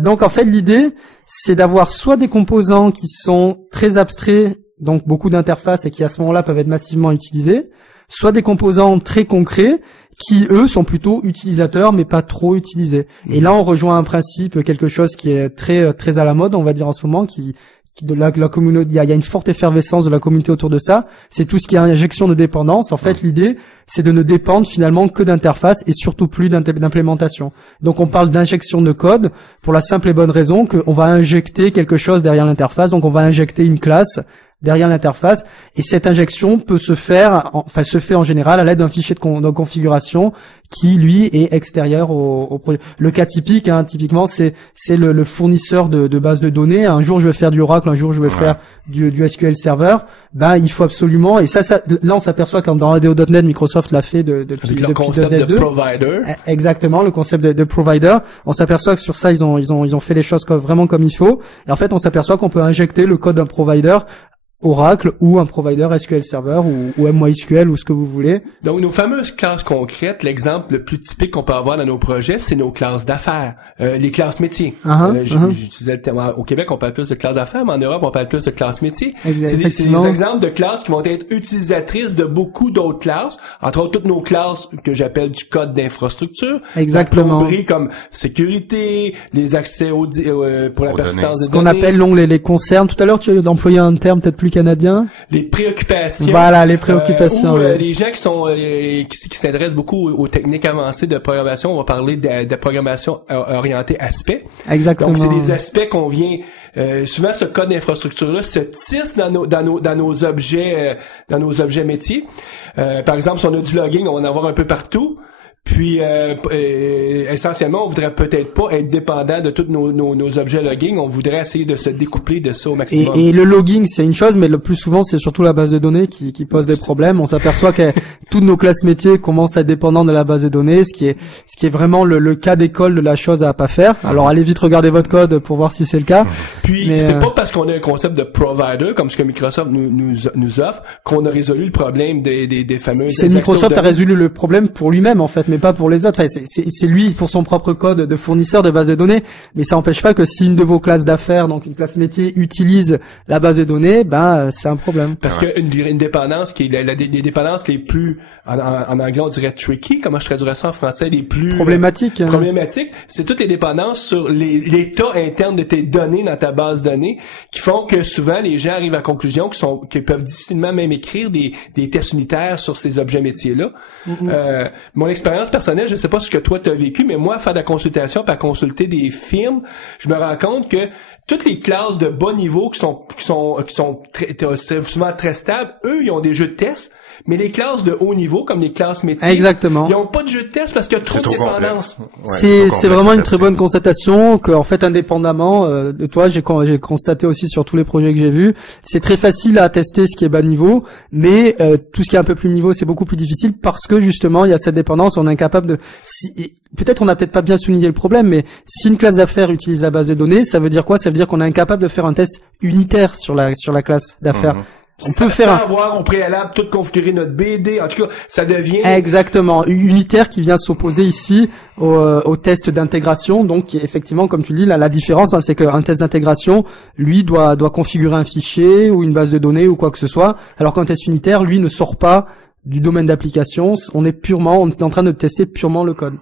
donc en fait, l'idée, c'est d'avoir soit des composants qui sont très abstraits, donc beaucoup d'interfaces et qui à ce moment-là peuvent être massivement utilisés, soit des composants très concrets qui eux sont plutôt utilisateurs mais pas trop utilisés. Et là on rejoint un principe, quelque chose qui est très très à la mode, on va dire en ce moment, qui de la communauté, il y a une forte effervescence de la communauté autour de ça. C'est tout ce qui est injection de dépendance. En fait, l'idée, c'est de ne dépendre finalement que d'interface et surtout plus d'implémentation. Donc on parle d'injection de code pour la simple et bonne raison qu'on va injecter quelque chose derrière l'interface. Donc on va injecter une classe derrière l'interface, et cette injection peut se faire, se fait en général à l'aide d'un fichier de configuration qui lui est extérieur au projet. Le cas typique, typiquement, c'est le fournisseur de base de données. Un jour je vais faire du Oracle, un jour je vais faire du SQL Server. Il faut absolument, et ça là on s'aperçoit quand dans ADO.NET Microsoft l'a fait depuis le concept .NET 2. de provider. Exactement, le concept de provider. On s'aperçoit que sur ça ils ont fait les choses vraiment comme il faut. Et en fait on s'aperçoit qu'on peut injecter le code d'un provider Oracle ou un provider SQL Server ou MySQL ou ce que vous voulez. Donc, nos fameuses classes concrètes, l'exemple le plus typique qu'on peut avoir dans nos projets, c'est nos classes d'affaires, les classes métiers. J'utilisais le terme, au Québec, on parle plus de classes d'affaires, mais en Europe, on parle plus de classes métiers. C'est des exemples de classes qui vont être utilisatrices de beaucoup d'autres classes, entre autres toutes nos classes que j'appelle du code d'infrastructure. Exactement. La plomberie comme sécurité, les accès pour la persistance des données. Ce qu'on appelle les concerns. Tout à l'heure, tu as employé un terme peut-être plus canadien. Les préoccupations. Voilà, les préoccupations. Les gens qui sont qui s'intéressent beaucoup aux techniques avancées de programmation, on va parler de programmation orientée aspect. Exactement. Donc c'est des aspects qu'on vient souvent ce code d'infrastructure là se tisse dans nos objets métiers. Par exemple, si on a du logging, on va en avoir un peu partout. Puis essentiellement, on voudrait peut-être pas être dépendant de tous nos objets logging. On voudrait essayer de se découpler de ça au maximum. Et le logging, c'est une chose, mais le plus souvent, c'est surtout la base de données qui pose des problèmes. On s'aperçoit que toutes nos classes métiers commencent à être dépendantes de la base de données, ce qui est vraiment le cas d'école de la chose à pas faire. Alors allez vite regarder votre code pour voir si c'est le cas. Puis c'est pas parce qu'on a un concept de provider comme ce que Microsoft nous offre qu'on a résolu le problème des fameuses. C'est Microsoft a résolu le problème pour lui-même en fait, mais pas pour les autres. Enfin, c'est lui pour son propre code de fournisseur de base de données, mais ça n'empêche pas que si une de vos classes d'affaires, donc une classe métier, utilise la base de données, c'est un problème. Parce qu'une dépendance qui est les dépendances les plus en anglais on dirait tricky, comment je traduirais ça en français, les plus problématiques, c'est toutes les dépendances sur l'état interne de tes données dans ta base de données qui font que souvent les gens arrivent à la conclusion qu'ils peuvent difficilement même écrire des tests unitaires sur ces objets métiers là. Mon expérience personnelle, je sais pas ce que toi t'as vécu, mais moi, à faire de la consultation, puis à consulter des firmes, je me rends compte que toutes les classes de bas niveau qui sont souvent très stables, eux, ils ont des jeux de tests, mais les classes de haut niveau, comme les classes métiers, exactement, ils ont pas de jeux de tests parce qu'il y a trop de dépendance. C'est vraiment une très bonne constatation que, en fait, indépendamment de toi, j'ai constaté aussi sur tous les projets que j'ai vus, c'est très facile à tester ce qui est bas niveau, mais tout ce qui est un peu plus niveau, c'est beaucoup plus difficile parce que justement, il y a cette dépendance, on est incapable de peut-être on n'a peut-être pas bien souligné le problème, mais si une classe d'affaires utilise la base de données, ça veut dire quoi? Ça veut dire qu'on est incapable de faire un test unitaire sur la classe d'affaires. On peut faire avoir au préalable tout configurer notre BD. En tout cas, ça devient exactement unitaire qui vient s'opposer ici au test d'intégration. Donc effectivement, comme tu le dis, la différence, c'est qu'un test d'intégration, lui, doit configurer un fichier ou une base de données ou quoi que ce soit, alors qu'un test unitaire, lui, ne sort pas du domaine d'application. On est en train de tester purement le code.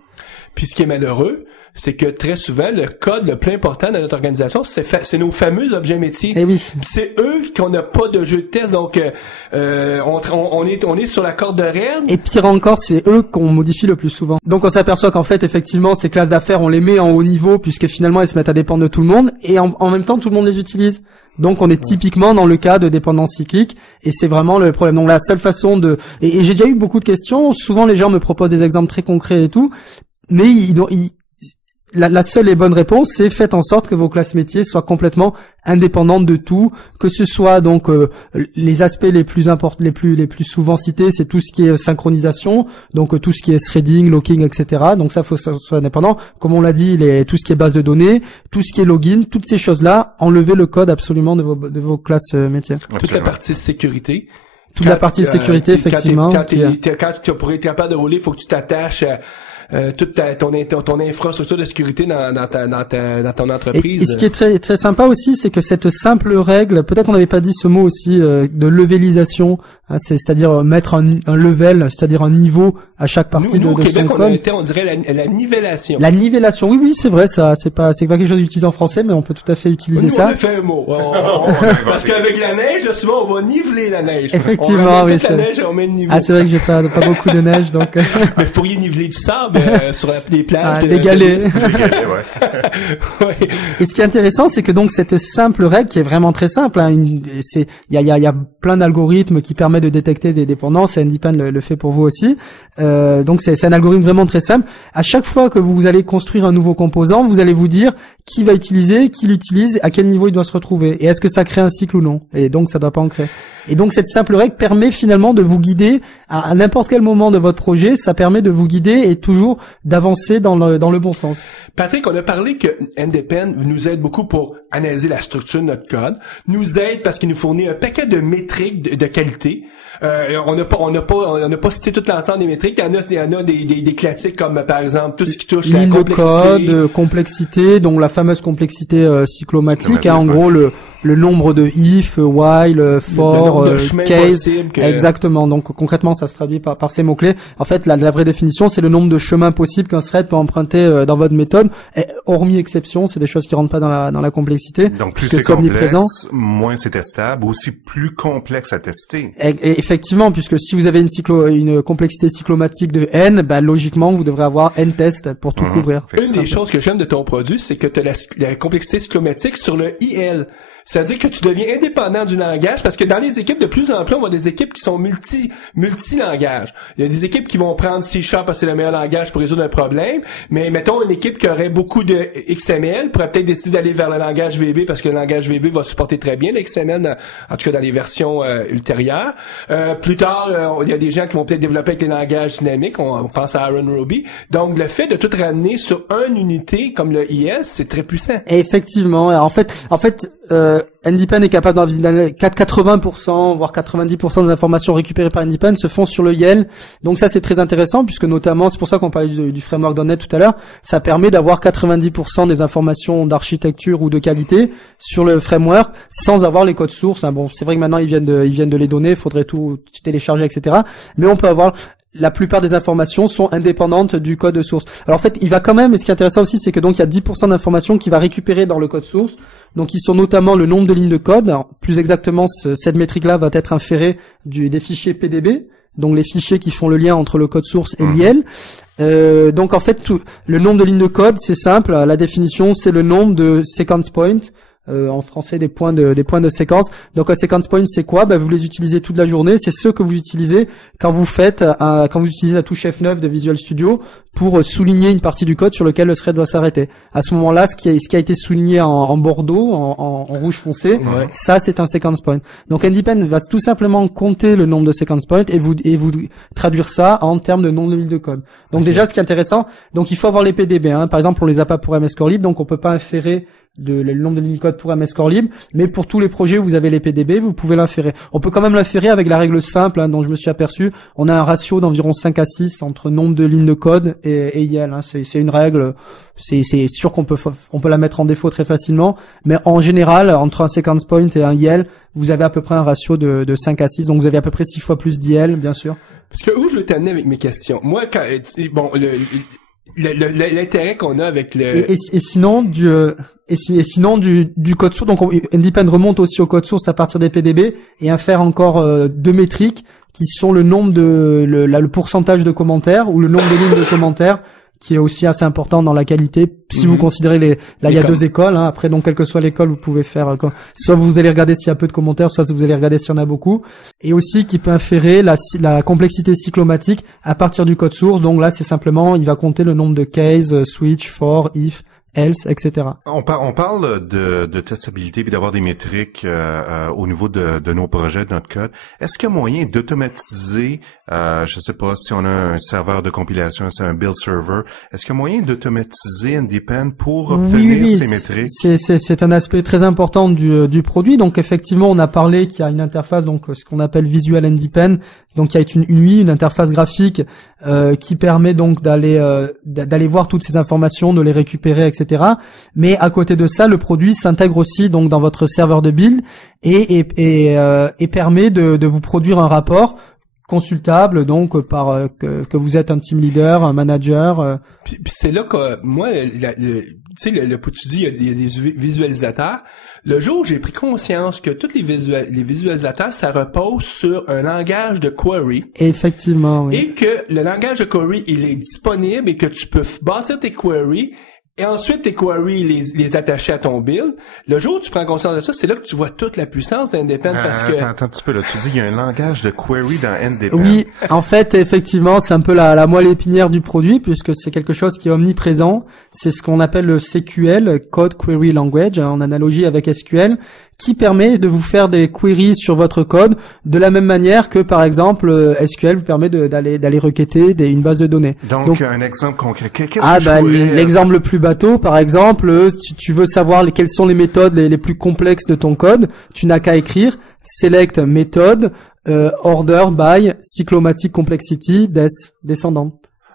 Puis ce qui est malheureux, c'est que très souvent, le code le plus important dans notre organisation, c'est nos fameux objets métiers. Eh oui. Puis c'est eux qu'on n'a pas de jeu de test, donc on est sur la corde raide. Et pire encore, c'est eux qu'on modifie le plus souvent. Donc on s'aperçoit qu'en fait, effectivement, ces classes d'affaires, on les met en haut niveau, puisque finalement, elles se mettent à dépendre de tout le monde, et en même temps, tout le monde les utilise. Donc on est typiquement dans le cas de dépendance cyclique, et c'est vraiment le problème. Donc la seule façon de... Et j'ai déjà eu beaucoup de questions, souvent les gens me proposent des exemples très concrets et tout, mais la seule et bonne réponse, c'est faites en sorte que vos classes métiers soient complètement indépendantes de tout, que ce soit donc les aspects les plus importants, les plus souvent cités, c'est tout ce qui est synchronisation, donc tout ce qui est threading, locking, etc. Donc ça faut que ça soit indépendant. Comme on l'a dit, tout ce qui est base de données, tout ce qui est login, toutes ces choses-là, enlevez le code absolument de vos classes métiers. Toute la partie sécurité. Toute la partie sécurité, effectivement. Quand pour être capable de rouler, il faut que tu t'attaches toute ton infrastructure de sécurité dans ton entreprise. Et ce qui est très très sympa aussi, c'est que cette simple règle, peut-être on n'avait pas dit ce mot aussi, de levelisation, hein, c'est-à-dire mettre un level, c'est-à-dire un niveau à chaque partie nous, de au Québec, son code. on dirait la nivellation. La nivellation, oui, c'est vrai, ça, c'est pas quelque chose d'utilisé en français, mais on peut tout à fait utiliser ça. On a fait un mot. Parce qu'avec la neige, souvent, on va niveler la neige. Effectivement, on toute la neige et on met le niveau. Ah, c'est vrai que j'ai pas beaucoup de neige, donc. Mais vous pourriez niveler du sable sur les plages. Ah, d'égaler. Ouais. Et ce qui est intéressant, c'est que donc cette simple règle, qui est vraiment très simple, hein, il y a plein d'algorithmes qui permettent de détecter des dépendances. Et NDPAN le fait pour vous aussi. Donc c'est un algorithme vraiment très simple. À chaque fois que vous allez construire un nouveau composant, vous allez vous dire qui va utiliser, qui l'utilise, à quel niveau il doit se retrouver, et est-ce que ça crée un cycle ou non. Et donc ça doit pas en créer. Et donc cette simple règle permet finalement de vous guider à n'importe quel moment de votre projet. Ça permet de vous guider et toujours d'avancer dans le bon sens. Patrick, on a parlé que NDPAN nous aide beaucoup pour analyser la structure de notre code, nous aide parce qu'il nous fournit un paquet de métriques de qualité. On n'a pas cité tout l'ensemble des métriques. Il y en a des classiques comme par exemple tout ce qui touche la complexité. Ligne de code, complexité, donc la fameuse complexité cyclomatique, hein, en gros le nombre de if, while, for, case, exactement. Donc concrètement, ça se traduit par ces mots-clés. En fait, la vraie définition, c'est le nombre de chemins possibles qu'un thread peut emprunter dans votre méthode. Et, hormis exception, c'est des choses qui rentrent pas dans la complexité. Donc plus c'est complexe, moins c'est testable, aussi plus complexe à tester. Et effectivement, puisque si vous avez une complexité cyclomatique de n, bah logiquement vous devrez avoir n tests pour tout couvrir. Une des choses que j'aime de ton produit, c'est que tu as la complexité cyclomatique sur le IL. C'est-à-dire que tu deviens indépendant du langage, parce que dans les équipes, de plus en plus, on voit des équipes qui sont multi-langages. Il y a des équipes qui vont prendre C# parce que c'est le meilleur langage pour résoudre un problème, mais mettons une équipe qui aurait beaucoup de XML pourrait peut-être décider d'aller vers le langage VB parce que le langage VB va supporter très bien l'XML, en tout cas dans les versions ultérieures. Plus tard, il y a des gens qui vont peut-être développer avec les langages dynamiques, on pense à Aaron Ruby. Donc, le fait de tout ramener sur une unité comme le IS, c'est très puissant. Et effectivement, en fait, NDPAN est capable d'envisager 80%, voire 90% des informations récupérées par NDPAN se font sur le YEL. Donc ça, c'est très intéressant puisque notamment, c'est pour ça qu'on parlait du framework .NET tout à l'heure, ça permet d'avoir 90% des informations d'architecture ou de qualité sur le framework sans avoir les codes sources. Hein, bon, c'est vrai que maintenant ils viennent de les donner, il faudrait tout télécharger, etc. Mais on peut avoir la plupart des informations sont indépendantes du code source. Alors en fait, il va quand même, et ce qui est intéressant aussi, c'est que donc il y a 10% d'informations qu'il va récupérer dans le code source. Donc ils sont notamment le nombre de lignes de code. Alors, plus exactement, cette métrique-là va être inférée des fichiers PDB, donc les fichiers qui font le lien entre le code source et l'IL. Donc en fait, le nombre de lignes de code, c'est simple. La définition, c'est le nombre de sequence points. En français des points de séquence. Donc un sequence point, c'est quoi? Vous les utilisez toute la journée. C'est ce que vous utilisez quand vous utilisez la touche F9 de Visual Studio pour souligner une partie du code sur lequel le thread doit s'arrêter. À ce moment-là, ce qui a été souligné en bordeaux, en rouge foncé, ça c'est un sequence point. Donc NDPAN va tout simplement compter le nombre de sequence points et vous traduire ça en termes de nombre de lignes de code. Donc déjà, ce qui est intéressant, donc il faut avoir les PDB. Hein. Par exemple, on les a pas pour MS Core Lib, donc on peut pas inférer le nombre de lignes de code pour MS Core Lib, mais pour tous les projets où vous avez les PDB, vous pouvez l'inférer. On peut quand même l'inférer avec la règle simple, hein, dont je me suis aperçu. On a un ratio d'environ 5 à 6 entre nombre de lignes de code et YEL. Hein. C'est une règle, c'est sûr qu'on peut la mettre en défaut très facilement, mais en général, entre un sequence point et un YEL, vous avez à peu près un ratio de 5 à 6, donc vous avez à peu près 6 fois plus d'YEL, bien sûr. Parce que où je veux t'amener avec mes questions? Moi, l'intérêt qu'on a avec le... Et sinon, du code source, donc Independ remonte aussi au code source à partir des PDB et infère encore 2 métriques qui sont le nombre le pourcentage de commentaires ou le nombre de lignes de commentaires, qui est aussi assez important dans la qualité. Si vous considérez il y a 2 écoles, hein. Après, donc, quelle que soit l'école, vous pouvez faire, soit vous allez regarder s'il y a peu de commentaires, soit vous allez regarder s'il y en a beaucoup. Et aussi, qui peut inférer la complexité cyclomatique à partir du code source. Donc là, c'est simplement, il va compter le nombre de case, switch, for, if, else, etc. On parle de testabilité puis d'avoir des métriques au niveau de nos projets, de notre code. Est-ce qu'il y a moyen d'automatiser, je sais pas si on a un serveur de compilation, c'est un build server, est-ce qu'il y a moyen d'automatiser Independ pour obtenir ces métriques? C'est un aspect très important du produit. Donc effectivement, on a parlé qu'il y a une interface, donc ce qu'on appelle Visual Independ. Donc il y a une interface graphique qui permet donc d'aller voir toutes ces informations, de les récupérer, etc. Mais à côté de ça, le produit s'intègre aussi donc dans votre serveur de build et permet de vous produire un rapport consultable donc par que vous êtes un team leader, un manager. Puis c'est là que moi, tu sais, tu dis il y a des visualisateurs. Le jour où j'ai pris conscience que tous les visualisateurs, ça repose sur un langage de query. Effectivement, oui. Et que le langage de query, il est disponible et que tu peux bâtir tes queries et ensuite tes queries les attacher à ton build. Le jour où tu prends conscience de ça, c'est là que tu vois toute la puissance d'Independ parce que... Attends un petit peu là, tu dis qu'il y a un langage de query dans Independ. Oui, en fait, effectivement, c'est un peu la moelle épinière du produit puisque c'est quelque chose qui est omniprésent. C'est ce qu'on appelle le CQL, Code Query Language, en analogie avec SQL, qui permet de vous faire des queries sur votre code de la même manière que, par exemple, SQL vous permet d'aller requêter une base de données. Donc un exemple concret. Qu'est-ce que l'exemple le plus bateau, par exemple, si tu veux savoir quelles sont les méthodes les plus complexes de ton code, tu n'as qu'à écrire select méthode order by cyclomatic complexity descendant.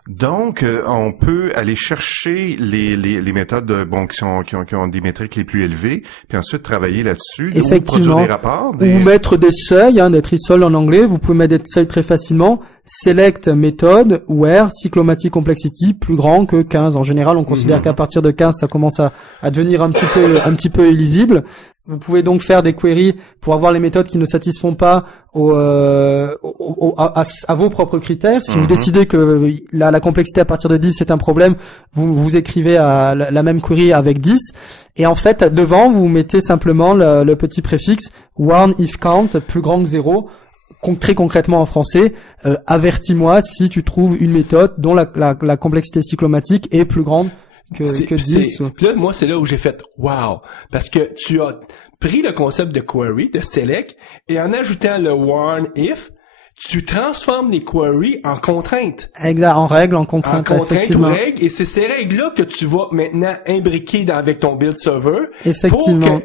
Donc, on peut aller chercher les méthodes qui ont des métriques les plus élevées, puis ensuite travailler là-dessus, effectivement, ou produire des rapports, ou mettre des seuils, des thresholds en anglais. Vous pouvez mettre des seuils très facilement. Select méthode where cyclomatic complexity plus grand que 15. En général, on considère qu'à partir de 15, ça commence à devenir un petit peu illisible. Vous pouvez donc faire des queries pour avoir les méthodes qui ne satisfont pas à vos propres critères. Si vous décidez que la complexité à partir de 10 c'est un problème, vous écrivez à la même query avec 10. Et en fait, devant, vous mettez simplement le petit préfixe warn if count plus grand que 0. Très concrètement en français, avertis-moi si tu trouves une méthode dont la complexité cyclomatique est plus grande que 10. Là, moi, c'est là où j'ai fait wow, parce que tu as pris le concept de query, de select, et en ajoutant le warn if, tu transformes les queries en contraintes. Exact, en règles, en contraintes, effectivement. Ou règles, et c'est ces règles-là que tu vas maintenant imbriquer avec ton build server. Effectivement.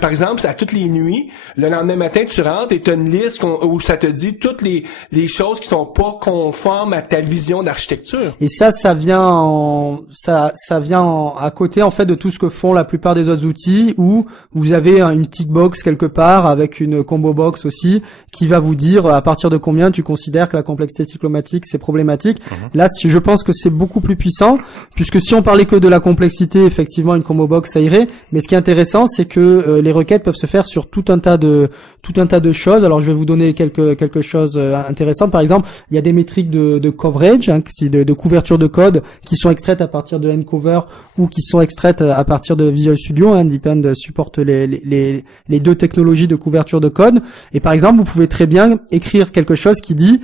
Par exemple, à toutes les nuits, le lendemain matin, tu rentres et tu as une liste où ça te dit toutes les choses qui sont pas conformes à ta vision d'architecture. Et ça vient à côté, en fait, de tout ce que font la plupart des autres outils où vous avez une tick box quelque part avec une combo box aussi qui va vous dire à partir de combien tu considères que la complexité cyclomatique c'est problématique. Là, je pense que c'est beaucoup plus puissant puisque si on parlait que de la complexité, effectivement, une combo box ça irait. Mais ce qui est intéressant, c'est que les requêtes peuvent se faire sur tout un tas de choses. Alors je vais vous donner quelque chose intéressant. Par exemple, il y a des métriques de coverage, de couverture de code qui sont extraites à partir de Ncover ou qui sont extraites à partir de Visual Studio. Independ supporte les deux technologies de couverture de code. Et par exemple, vous pouvez très bien écrire quelque chose qui dit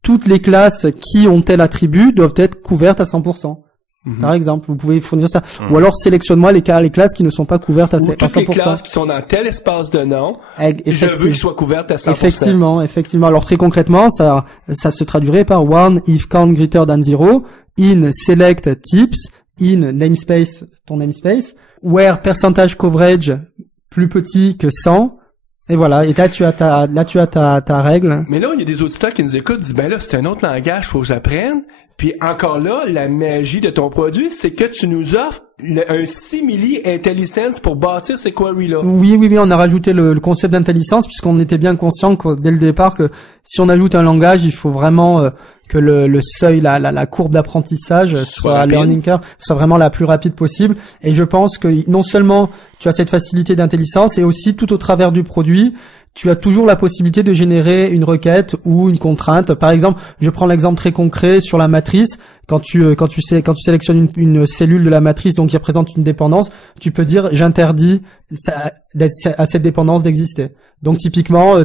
toutes les classes qui ont tel attribut doivent être couvertes à 100%. Par exemple, vous pouvez fournir ça. Ou alors, sélectionne-moi les classes qui ne sont pas couvertes à 100%. Toutes les classes qui sont dans tel espace de nom, je veux qu'ils soient couvertes à 100%. Effectivement. Alors, très concrètement, ça se traduirait par one if count greater than 0, in select types, in namespace, ton namespace, where percentage coverage plus petit que 100, et voilà. Et là, tu as ta règle. Mais là, il y a des auditeurs qui nous écoutent, disent, ben là, c'est un autre langage, faut que j'apprenne. Puis encore là, la magie de ton produit, c'est que tu nous offres un simili IntelliSense pour bâtir ces queries-là. Oui, on a rajouté le concept d'IntelliSense puisqu'on était bien conscient dès le départ que si on ajoute un langage, il faut vraiment que le seuil, la courbe d'apprentissage soit learning curve, soit vraiment la plus rapide possible. Et je pense que non seulement tu as cette facilité d'intelligence, et aussi tout au travers du produit, tu as toujours la possibilité de générer une requête ou une contrainte. Par exemple, je prends l'exemple très concret sur la matrice. Quand tu sélectionnes une cellule de la matrice, donc qui représente une dépendance, tu peux dire j'interdis à cette dépendance d'exister. Donc typiquement,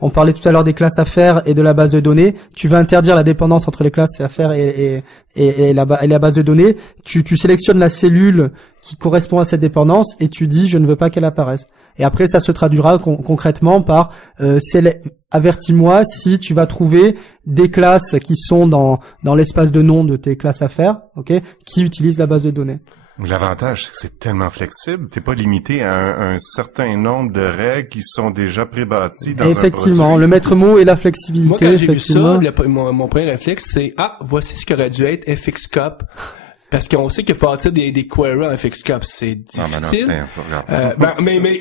on parlait tout à l'heure des classes affaires et de la base de données. Tu vas interdire la dépendance entre les classes affaires et la base de données. Tu sélectionnes la cellule qui correspond à cette dépendance et tu dis je ne veux pas qu'elle apparaisse. Et après, ça se traduira concrètement par avertis-moi si tu vas trouver des classes qui sont dans l'espace de nom de tes classes affaires, ok, qui utilisent la base de données. L'avantage, c'est que c'est tellement flexible. T'es pas limité à un certain nombre de règles qui sont déjà pré-bâties dans effectivement, un produit. le maître mot est la flexibilité. Moi, quand j'ai vu ça, mon premier réflexe, c'est voici ce qu'aurait dû être FXCOP. Parce qu'on sait qu'il faut partir des queries en FXCOP, c'est difficile.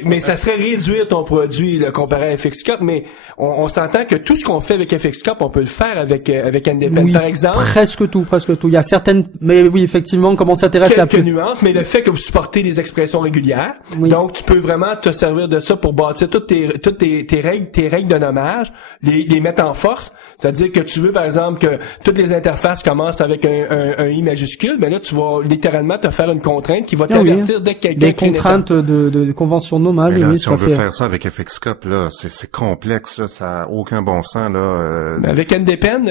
Mais ça serait réduire ton produit là, comparé à FXCOP, mais on s'entend que tout ce qu'on fait avec FXCOP, on peut le faire avec NDPen. Oui, par exemple. Presque tout. Il y a certaines, mais oui, effectivement, comme on s'intéresse à quelques nuances, mais le fait que vous supportez des expressions régulières, oui. Donc tu peux vraiment te servir de ça pour bâtir toutes tes règles de nommage, les mettre en force. C'est-à-dire que tu veux, par exemple, que toutes les interfaces commencent avec un I majuscule, ben là, tu vas littéralement te faire une contrainte qui va t'avertir dès que quelqu'un... Des contraintes de convention de nommage. Là, oui, si on veut faire ça avec FXCOP, là, c'est complexe, là, ça a aucun bon sens, là. Avec NDPen,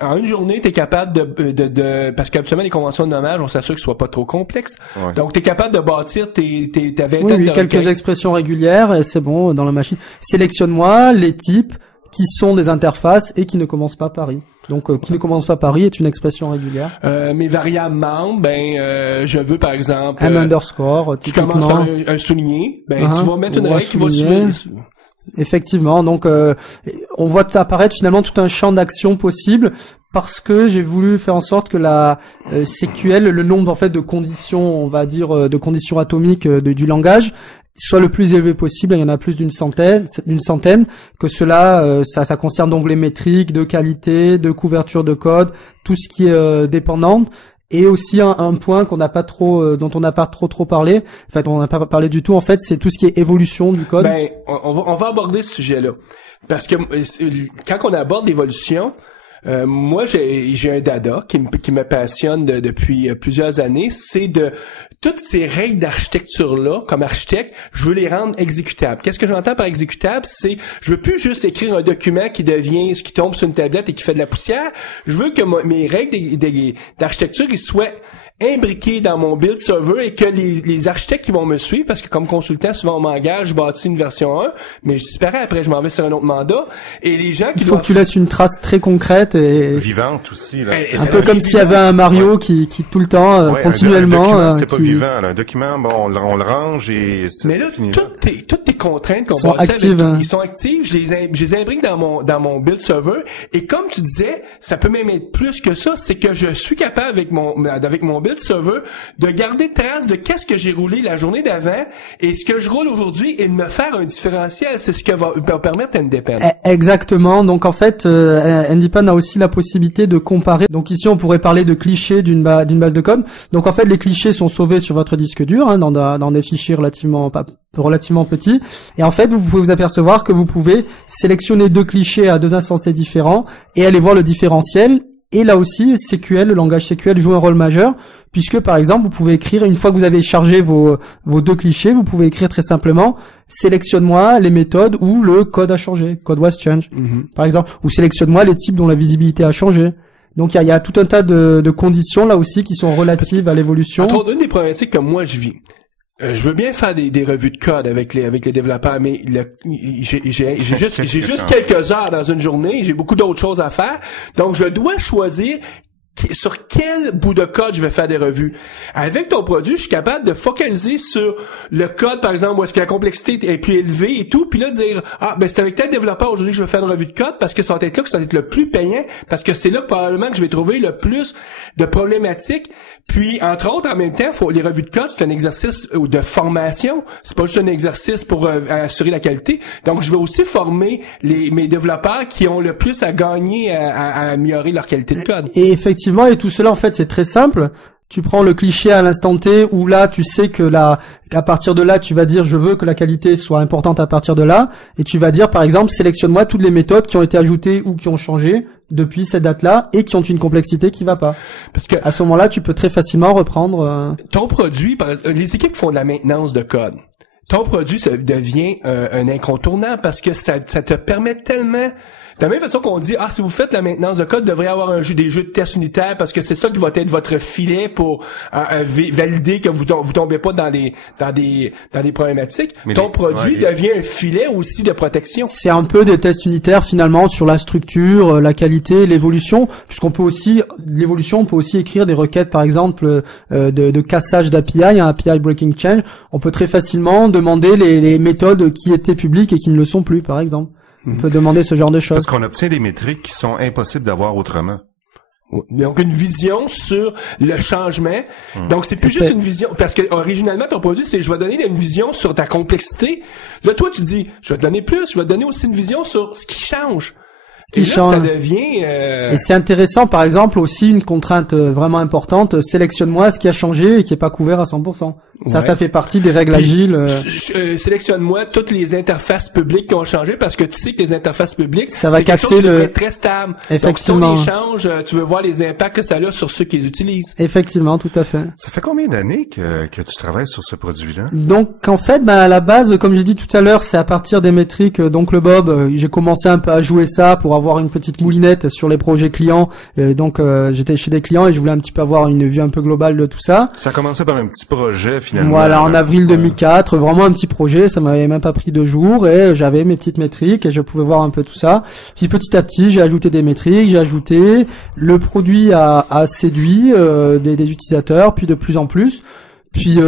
en une journée, t'es capable de parce qu'habituellement, les conventions de nommage, on s'assure que ce soit pas trop complexe. Ouais. Donc, t'es capable de bâtir ta vingtaine de quelques requêtes. Expressions régulières, et c'est bon, dans la machine. Sélectionne-moi les types qui sont des interfaces et qui ne commencent pas par I. Donc, qui ne commence pas par I est une expression régulière. Mes variables membres, je veux par exemple M_, qui commence par un souligné, tu vas mettre une règle qui va suivre. Effectivement, donc on voit apparaître finalement tout un champ d'action possible parce que j'ai voulu faire en sorte que la SQL, le nombre en fait de conditions, on va dire de conditions atomiques du langage soit le plus élevé possible. Il y en a plus d'une centaine, que cela, ça concerne donc les métriques de qualité, de couverture de code, tout ce qui est dépendant. Et aussi un point qu'on n'a pas trop, dont on n'a pas trop parlé. En fait, on n'a pas parlé du tout. En fait, c'est tout ce qui est évolution du code. On va aborder ce sujet-là parce que quand on aborde l'évolution, moi j'ai un dada qui me passionne depuis plusieurs années, c'est de toutes ces règles d'architecture-là, comme architecte, je veux les rendre exécutables. Qu'est-ce que j'entends par exécutable? C'est, je veux plus juste écrire un document qui tombe sur une tablette et qui fait de la poussière. Je veux que mes règles d'architecture, ils soient imbriqués dans mon build server et que les architectes qui vont me suivre, parce que comme consultant, souvent on m'engage, je bâtis une version 1, mais je disparais après, je m'en vais sur un autre mandat, et les gens qui il faut que tu laisses une trace très concrète et vivante aussi, là. Un peu comme s'il y avait un Mario qui tout le temps, continuellement, un document, c'est pas vivant, là. Un document, on le range et c'est mais là, fini. Toutes tes contraintes qu'on sont actives, ils sont actives, je les imbrique dans mon build server, et comme tu disais, ça peut même être plus que ça, c'est que je suis capable avec mon build server de garder trace de qu'est-ce que j'ai roulé la journée d'avant et ce que je roule aujourd'hui et de me faire un différentiel. C'est ce que va permettre NDPen. Exactement. Donc en fait, NDPen a aussi la possibilité de comparer. Donc ici, on pourrait parler de clichés d'une base de code. Donc en fait, les clichés sont sauvés sur votre disque dur, dans des fichiers relativement petits. Et en fait, vous pouvez vous apercevoir que vous pouvez sélectionner 2 clichés à 2 instanciés différents et aller voir le différentiel. Et là aussi, SQL, le langage SQL joue un rôle majeur, puisque par exemple, vous pouvez écrire, une fois que vous avez chargé vos 2 clichés, vous pouvez écrire très simplement, sélectionne-moi les méthodes où le code a changé, code was changed, par exemple, ou sélectionne-moi les types dont la visibilité a changé. Donc il y a tout un tas de conditions là aussi qui sont relatives à l'évolution. Entre autres, une des problématiques que moi je vis, je veux bien faire des revues de code avec les développeurs, mais j'ai juste quelques heures dans une journée, j'ai beaucoup d'autres choses à faire, donc je dois choisir sur quel bout de code je vais faire des revues. Avec ton produit, je suis capable de focaliser sur le code, par exemple, où est-ce que la complexité est plus élevée et tout, puis là, dire, c'est avec tel développeur aujourd'hui que je vais faire une revue de code, parce que ça va être là que ça va être le plus payant, parce que c'est là probablement que je vais trouver le plus de problématiques. Puis, entre autres, en même temps, les revues de code, c'est un exercice de formation. C'est pas juste un exercice pour assurer la qualité. Donc, je vais aussi former mes développeurs qui ont le plus à gagner à améliorer leur qualité de code. Et effectivement, et tout cela, en fait, c'est très simple. Tu prends le cliché à l'instant T où là, tu sais que à partir de là, tu vas dire, je veux que la qualité soit importante à partir de là. Et tu vas dire, par exemple, sélectionne-moi toutes les méthodes qui ont été ajoutées ou qui ont changé depuis cette date-là et qui ont une complexité qui va pas. Parce que à ce moment-là, tu peux très facilement reprendre ton produit, les équipes qui font de la maintenance de code. Ton produit, ça devient un incontournable parce que ça te permet tellement. De la même façon qu'on dit, si vous faites la maintenance de code, vous devriez avoir des jeux de tests unitaires parce que c'est ça qui va être votre filet pour valider que vous tombez pas dans des problématiques. Mais ton produit devient un filet aussi de protection. C'est un peu des tests unitaires finalement sur la structure, la qualité, l'évolution, puisqu'on peut aussi écrire des requêtes par exemple de cassage d'API, un API breaking change. On peut très facilement demander les méthodes qui étaient publiques et qui ne le sont plus par exemple. On peut demander ce genre de choses. Parce qu'on obtient des métriques qui sont impossibles d'avoir autrement. Donc une vision sur le changement. Donc c'est plus juste une vision parce que originalement ton produit c'est je vais donner une vision sur ta complexité. Là toi tu dis je vais te donner plus, je vais te donner aussi une vision sur ce qui change. Ce qui change. Ça devient Et c'est intéressant par exemple aussi une contrainte vraiment importante, sélectionne-moi ce qui a changé et qui est pas couvert à 100%. Ça fait partie des règles agiles. Sélectionne-moi toutes les interfaces publiques qui ont changé parce que tu sais que les interfaces publiques, ça va casser quelque chose qui devrait être très stable. Effectivement. Donc si on les change, tu veux voir les impacts que ça a sur ceux qui les utilisent. Effectivement, tout à fait. Ça fait combien d'années que tu travailles sur ce produit-là? Donc en fait, à la base, comme j'ai dit tout à l'heure, c'est à partir des métriques d'Oncle Bob. J'ai commencé un peu à jouer ça pour avoir une petite moulinette sur les projets clients. Donc j'étais chez des clients et je voulais un petit peu avoir une vue un peu globale de tout ça. Ça a commencé par un petit projet finalement. Voilà, en avril 2004, vraiment un petit projet, ça m'avait même pas pris 2 jours et j'avais mes petites métriques et je pouvais voir un peu tout ça. Puis petit à petit, j'ai ajouté des métriques, le produit a séduit des utilisateurs, puis de plus en plus. Puis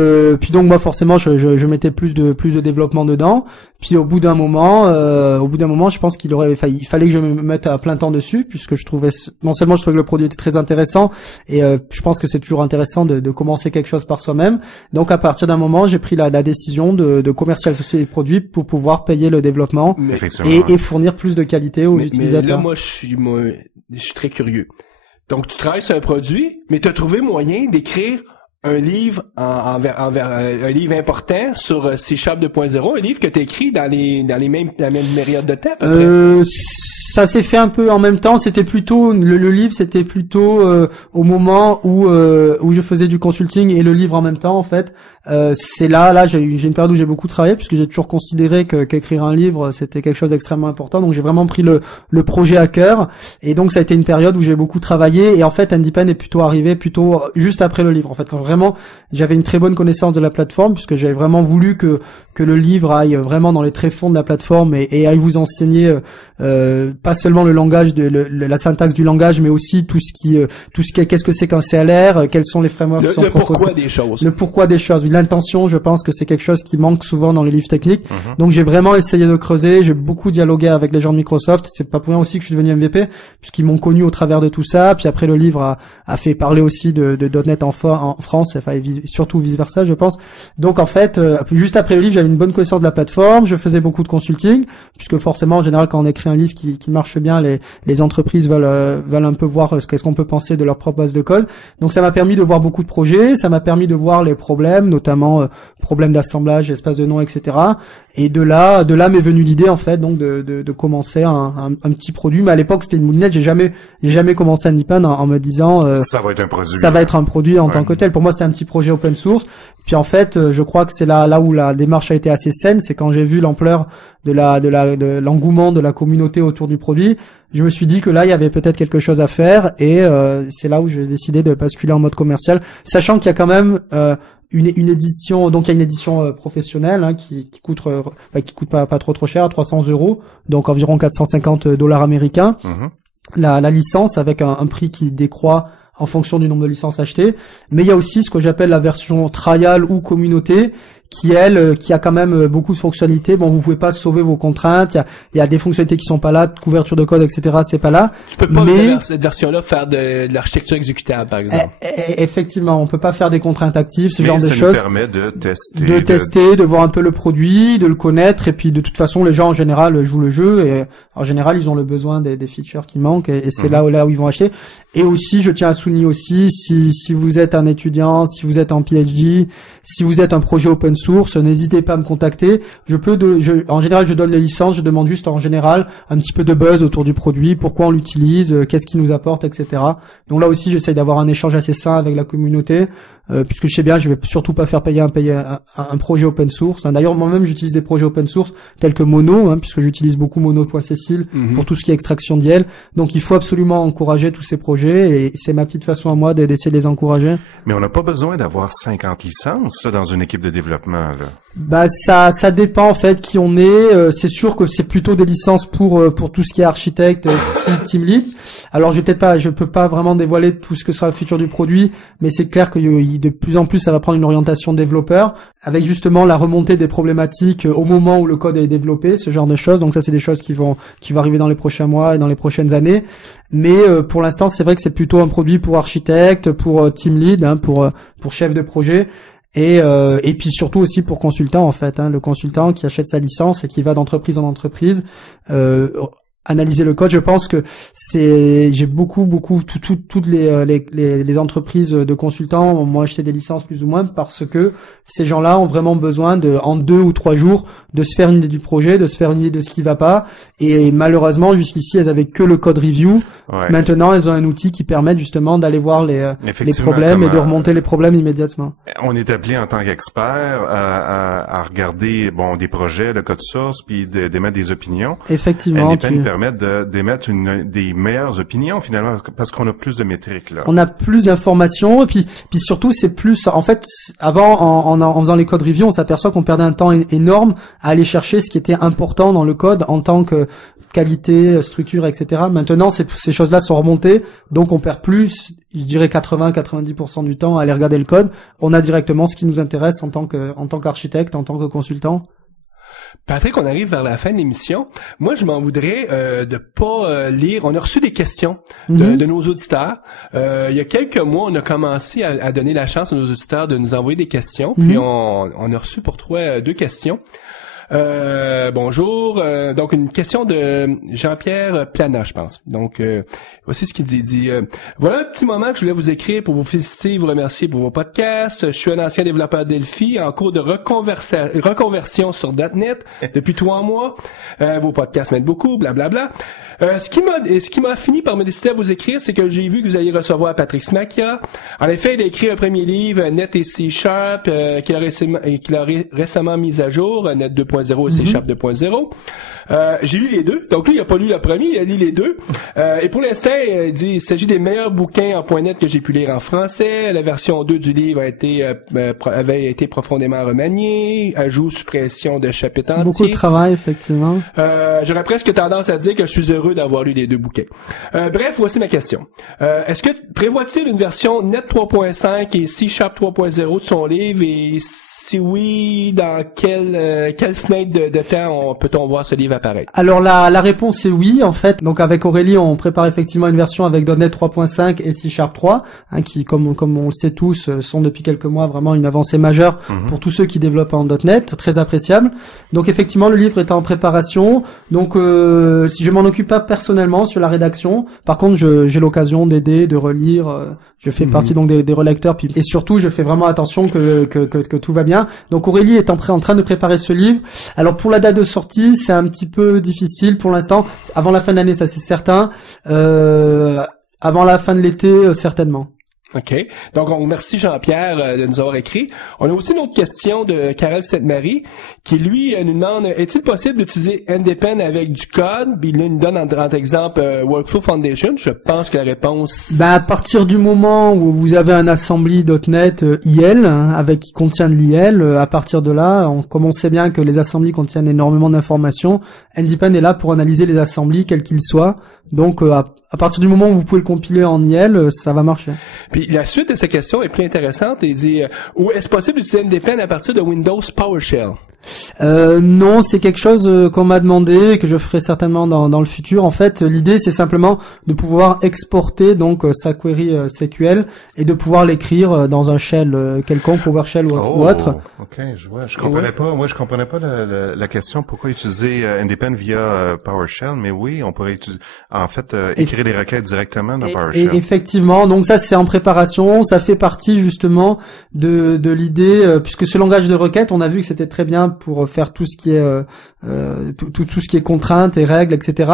donc moi forcément je mettais plus de développement dedans. Puis au bout d'un moment, je pense il fallait que je me mette à plein temps dessus puisque je trouvais que le produit était très intéressant et je pense que c'est toujours intéressant de commencer quelque chose par soi-même. Donc à partir d'un moment, j'ai pris la décision de commercialiser les produits pour pouvoir payer le développement et fournir plus de qualité aux utilisateurs. Mais là moi je suis très curieux. Donc tu travailles sur un produit, mais tu as trouvé moyen d'écrire un livre un livre important sur C# 2.0, un livre que tu as écrit dans la même période de temps. Ça s'est fait un peu en même temps. C'était plutôt le livre, c'était plutôt au moment où je faisais du consulting et le livre en même temps en fait. C'est là j'ai une période où j'ai beaucoup travaillé puisque j'ai toujours considéré qu'écrire un livre c'était quelque chose d'extrêmement important. Donc j'ai vraiment pris le projet à cœur et donc ça a été une période où j'ai beaucoup travaillé et en fait Handypan est plutôt arrivé juste après le livre en fait, quand vraiment j'avais une très bonne connaissance de la plateforme puisque j'avais vraiment voulu que le livre aille vraiment dans les tréfonds de la plateforme et aille vous enseigner pas seulement le langage la syntaxe du langage mais aussi tout ce qui qu'est-ce que c'est qu'un CLR, quels sont les frameworks qui sont proposés, le pourquoi des choses. L'intention, je pense que c'est quelque chose qui manque souvent dans les livres techniques. Donc j'ai vraiment essayé de creuser, j'ai beaucoup dialogué avec les gens de Microsoft, c'est pas pour rien aussi que je suis devenu MVP puisqu'ils m'ont connu au travers de tout ça. Puis après le livre a fait parler aussi de .NET en France, enfin surtout vice versa je pense. Donc en fait juste après le livre, j'avais une bonne connaissance de la plateforme, je faisais beaucoup de consulting puisque forcément en général quand on écrit un livre qui marche bien, les entreprises veulent un peu voir qu'est-ce qu'on peut penser de leur propre base de code. Donc ça m'a permis de voir beaucoup de projets, ça m'a permis de voir les problèmes, notamment problèmes d'assemblage, espace de nom, etc. Et de là m'est venue l'idée en fait donc de commencer un petit produit. Mais à l'époque c'était une moulinette, j'ai jamais commencé Handypan en me disant ça va être un produit. Ça va être un produit en tant que tel. Pour moi c'était un petit projet open source. Puis en fait je crois que c'est là où la démarche a été assez saine, c'est quand j'ai vu l'ampleur de l'engouement de la communauté autour du produit. Je me suis dit que là il y avait peut-être quelque chose à faire et c'est là où j'ai décidé de basculer en mode commercial, sachant qu'il y a quand même une édition, donc il y a une édition professionnelle qui coûte pas trop cher, 300 €, donc environ $450 américains. La licence avec un prix qui décroît en fonction du nombre de licences achetées. Mais il y a aussi ce que j'appelle la version trial ou communauté, qui a quand même beaucoup de fonctionnalités. Bon, vous pouvez pas sauver vos contraintes. Il y a des fonctionnalités qui sont pas là, de couverture de code, etc. C'est pas là. Tu peux pas, avec cette version-là, faire de l'architecture exécutable, par exemple. Effectivement, on peut pas faire des contraintes actives, ce genre de choses. Mais ça nous permet de tester, de voir un peu le produit, de le connaître, et puis de toute façon, les gens en général jouent le jeu, et en général, ils ont le besoin des features qui manquent, et c'est là où ils vont acheter. Et aussi, je tiens à souligner aussi, si vous êtes un étudiant, si vous êtes en PhD, si vous êtes un projet open source, n'hésitez pas à me contacter. En général, je donne les licences, je demande juste en général un petit peu de buzz autour du produit, pourquoi on l'utilise, qu'est-ce qu'il nous apporte, etc. Donc là aussi, j'essaye d'avoir un échange assez sain avec la communauté, puisque je sais bien, je vais surtout pas faire payer un projet open source. D'ailleurs, moi-même, j'utilise des projets open source tels que Mono, puisque j'utilise beaucoup Mono.cecil pour tout ce qui est extraction d'IL. Donc, il faut absolument encourager tous ces projets, et c'est ma petite façon à moi d'essayer de les encourager. Mais on n'a pas besoin d'avoir 50 licences là, dans une équipe de développement. Là. Bah ça dépend en fait qui on est. C'est sûr que c'est plutôt des licences pour tout ce qui est architecte, team lead. Alors je peux pas vraiment dévoiler tout ce que sera le futur du produit, mais c'est clair que de plus en plus ça va prendre une orientation développeur, avec justement la remontée des problématiques au moment où le code est développé, ce genre de choses. Donc ça c'est des choses qui vont arriver dans les prochains mois et dans les prochaines années. Mais pour l'instant c'est vrai que c'est plutôt un produit pour architecte, pour team lead, pour chef de projet. Et puis surtout aussi pour consultant en fait, le consultant qui achète sa licence et qui va d'entreprise en entreprise analyser le code. Je pense que j'ai beaucoup toutes les entreprises de consultants m'ont acheté des licences plus ou moins, parce que ces gens-là ont vraiment besoin en 2 ou 3 jours de se faire une idée du projet, de se faire une idée de ce qui va pas. Et malheureusement, jusqu'ici, elles avaient que le code review. Ouais. Maintenant, elles ont un outil qui permet justement d'aller voir les problèmes et de remonter les problèmes immédiatement. On est appelé en tant qu'expert à regarder des projets, le code source, puis d'émettre des opinions. Effectivement. Permettre d'émettre des meilleures opinions finalement, parce qu'on a plus de métriques là. On a plus d'informations, et puis surtout c'est plus, en fait, avant en faisant les codes review, on s'aperçoit qu'on perdait un temps énorme à aller chercher ce qui était important dans le code en tant que qualité, structure, etc. Maintenant, ces choses-là sont remontées, donc on perd plus, je dirais 80-90% du temps à aller regarder le code. On a directement ce qui nous intéresse en tant qu'architecte, en tant que consultant. Patrick, on arrive vers la fin de l'émission. Moi, je m'en voudrais de pas lire. On a reçu des questions de nos auditeurs. Il y a quelques mois, on a commencé à donner la chance à nos auditeurs de nous envoyer des questions. Puis on a reçu pour toi 2 questions. Bonjour. Donc une question de Jean-Pierre Plana, je pense. Donc voici ce qu'il dit. Il dit voilà un petit moment que je voulais vous écrire pour vous féliciter et vous remercier pour vos podcasts. Je suis un ancien développeur Delphi en cours de reconversion sur .NET depuis 3 mois. Vos podcasts m'aident beaucoup, blablabla. Ce qui m'a fini par me décider à vous écrire, c'est que j'ai vu que vous alliez recevoir Patrick Smakia. En effet, il a écrit un premier livre, Net et C#, qu'il a récemment mis à jour, Net 2.0 et C# 2.0. J'ai lu les deux. Donc lui, il a pas lu le premier, il a lu les deux. Et pour l'instant, il dit il s'agit des meilleurs bouquins en .NET que j'ai pu lire en français. La version 2 du livre avait été profondément remaniée, ajout, suppression de chapitres entiers. Beaucoup de travail, effectivement. J'aurais presque tendance à dire que je suis heureux d'avoir lu les 2 bouquins. Bref, voici ma question. Est-ce que prévoit-il une version Net 3.5 et C# 3.0 de son livre, et si oui, dans quelle fenêtre de temps peut-on voir ce livre apparaître? Alors la réponse est oui, en fait. Donc avec Aurélie, on prépare effectivement une version avec .NET 3.5 et C# 3, qui comme on le sait tous, sont depuis quelques mois vraiment une avancée majeure pour tous ceux qui développent en .NET, très appréciable. Donc effectivement, le livre est en préparation. Donc si je m'en occupe pas personnellement sur la rédaction, par contre j'ai l'occasion d'aider, de relire, je fais partie donc des relecteurs, puis et surtout je fais vraiment attention que tout va bien. Donc Aurélie est en train de préparer ce livre. Alors pour la date de sortie, c'est un petit peu difficile pour l'instant. Avant la fin de l'année, ça c'est certain. Avant la fin de l'été, certainement. OK. Donc, on remercie Jean-Pierre de nous avoir écrit. On a aussi une autre question de Karel Sainte-Marie qui, lui, nous demande est-il possible d'utiliser NDEPN avec du code? Puis il nous donne en exemple Workflow Foundation. Je pense que la réponse... à partir du moment où vous avez un assembly.NET IL avec qui contient de l'IL, à partir de là, comme on sait bien que les assemblées contiennent énormément d'informations, NDPen est là pour analyser les assemblées, quels qu'ils soient. Donc, à partir du moment où vous pouvez le compiler en IL, ça va marcher. Puis la suite de cette question est plus intéressante. Il dit où est-ce possible d'utiliser NDPen à partir de Windows PowerShell? Non, c'est quelque chose qu'on m'a demandé et que je ferai certainement dans le futur. En fait, l'idée c'est simplement de pouvoir exporter donc sa query SQL et de pouvoir l'écrire dans un shell quelconque, PowerShell ou autre. Ok, je vois. Je comprenais pas. Moi, je comprenais pas la question. Pourquoi utiliser NDPen via PowerShell? Mais oui, on pourrait utiliser. En fait, écrire des requêtes directement dans PowerShell. Et effectivement, donc ça c'est en préparation. Ça fait partie justement de l'idée, puisque ce langage de requête, on a vu que c'était très bien pour faire tout ce qui est tout ce qui est contraintes et règles, etc.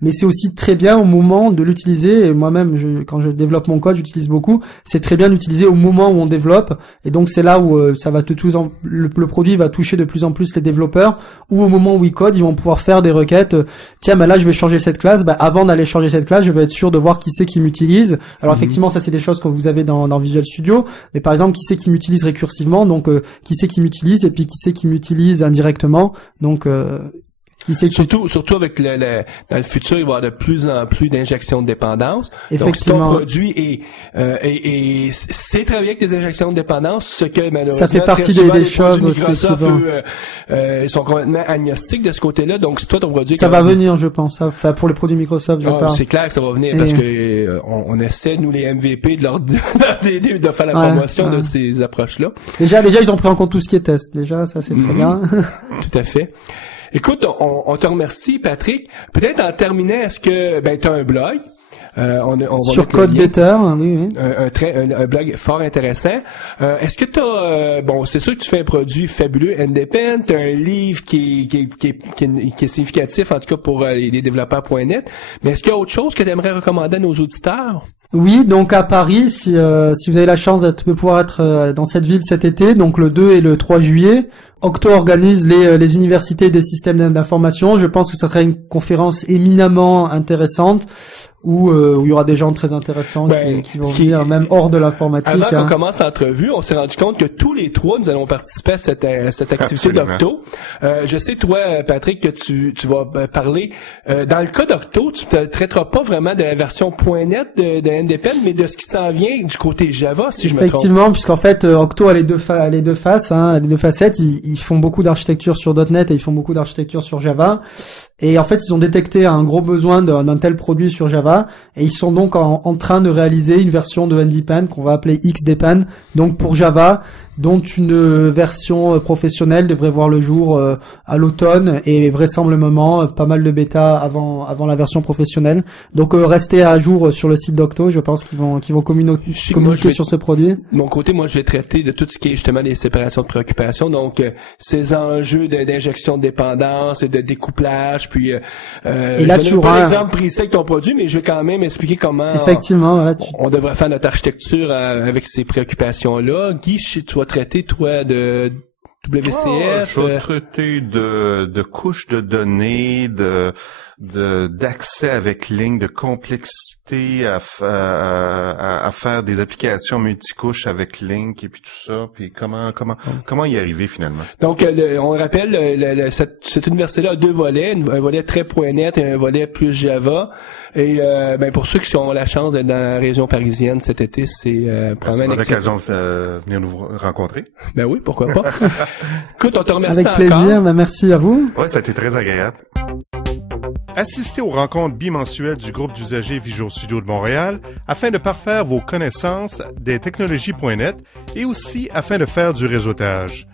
Mais c'est aussi très bien au moment de l'utiliser. Et moi-même, quand je développe mon code, j'utilise beaucoup. C'est très bien d'utiliser au moment où on développe. Et donc c'est là où ça va le produit va toucher de plus en plus les développeurs. Ou au moment où ils codent, ils vont pouvoir faire des requêtes. Tiens, là je vais changer cette classe. Avant d'aller changer cette classe, je vais être sûr de voir qui c'est qui m'utilise. Alors effectivement, ça c'est des choses que vous avez dans Visual Studio. Mais par exemple, qui c'est qui m'utilise récursivement. Donc qui c'est qui m'utilise et puis qui c'est qui m'utilise indirectement. Donc qui sait surtout avec dans le futur, il va y avoir de plus en plus d'injections de dépendance. Donc si ton Effectivement. produit c'est travailler avec des injections de dépendance, ce que malheureusement Ça fait partie très souvent, des les choses produits aussi Microsoft, qui vont- ils sont complètement agnostiques de ce côté-là. Donc si toi ton produit ça va venir, je pense. Enfin, pour les produits Microsoft, je parle. c'est clair que ça va venir Et- parce que on essaie nous les MVP de leur de faire la Ouais, promotion ouais. de ces approches-là. Déjà, ils ont pris en compte tout ce qui est test. Déjà, ça c'est très bien. Tout à fait. Écoute, on te remercie, Patrick. Peut-être en terminant, est-ce que tu as un blog? On va Sur mettre le Code lien. Better, oui. Un blog fort intéressant. Est-ce que tu as c'est sûr que tu fais un produit fabuleux NDPen, tu as un livre qui est significatif en tout cas pour les développeurs.net, mais est-ce qu'il y a autre chose que tu aimerais recommander à nos auditeurs? Oui, donc à Paris, si vous avez la chance de pouvoir être dans cette ville cet été, donc le 2 et le 3 juillet, Octo organise les universités des systèmes d'information. Je pense que ça sera une conférence éminemment intéressante où il y aura des gens très intéressants qui vont venir même hors de l'informatique. Avant qu'on commence l'entrevue, on s'est rendu compte que tous les trois, nous allons participer à cette activité Absolument. d'Octo. Je sais, toi, Patrick, que tu vas parler. Dans le cas d'Octo, tu ne traiteras pas vraiment de la version .NET de NDPen, mais de ce qui s'en vient du côté Java, si je me trompe. Effectivement, puisqu'en fait, Octo a les deux faces, les deux facettes. Ils font beaucoup d'architecture sur .NET et ils font beaucoup d'architecture sur Java. Et en fait, ils ont détecté un gros besoin d'un tel produit sur Java, et ils sont donc en train de réaliser une version de NDPen qu'on va appeler XDPen, donc pour Java, dont une version professionnelle devrait voir le jour à l'automne, et vraisemblablement pas mal de bêta avant la version professionnelle. Donc restez à jour sur le site d'Octo, je pense qu'ils vont communiquer sur ce produit. De mon côté, moi, je vais traiter de tout ce qui est justement les séparations de préoccupations, donc ces enjeux d'injection de dépendance et de découplage, puis Et là, je donne pas l'exemple précis avec ton produit, mais je vais quand même expliquer comment Effectivement, voilà, on devrait faire notre architecture avec ces préoccupations-là. Guy, tu vas traiter, toi, de WCF. Je vais traiter de couches de données, d'accès avec ligne, de complexité à faire des applications multicouches avec Link et puis tout ça, puis comment y arriver finalement. Donc, on rappelle, cette université-là a deux volets, un volet très .NET et un volet plus Java. Et pour ceux qui ont la chance d'être dans la région parisienne cet été, c'est probablement une l'occasion de venir nous rencontrer. Ben oui, pourquoi pas. Écoute, on te remercie avec plaisir, encore. merci à vous. Ouais, ça a été très agréable. Assistez aux rencontres bimensuelles du groupe d'usagers Visual Studio de Montréal afin de parfaire vos connaissances des technologies.net et aussi afin de faire du réseautage.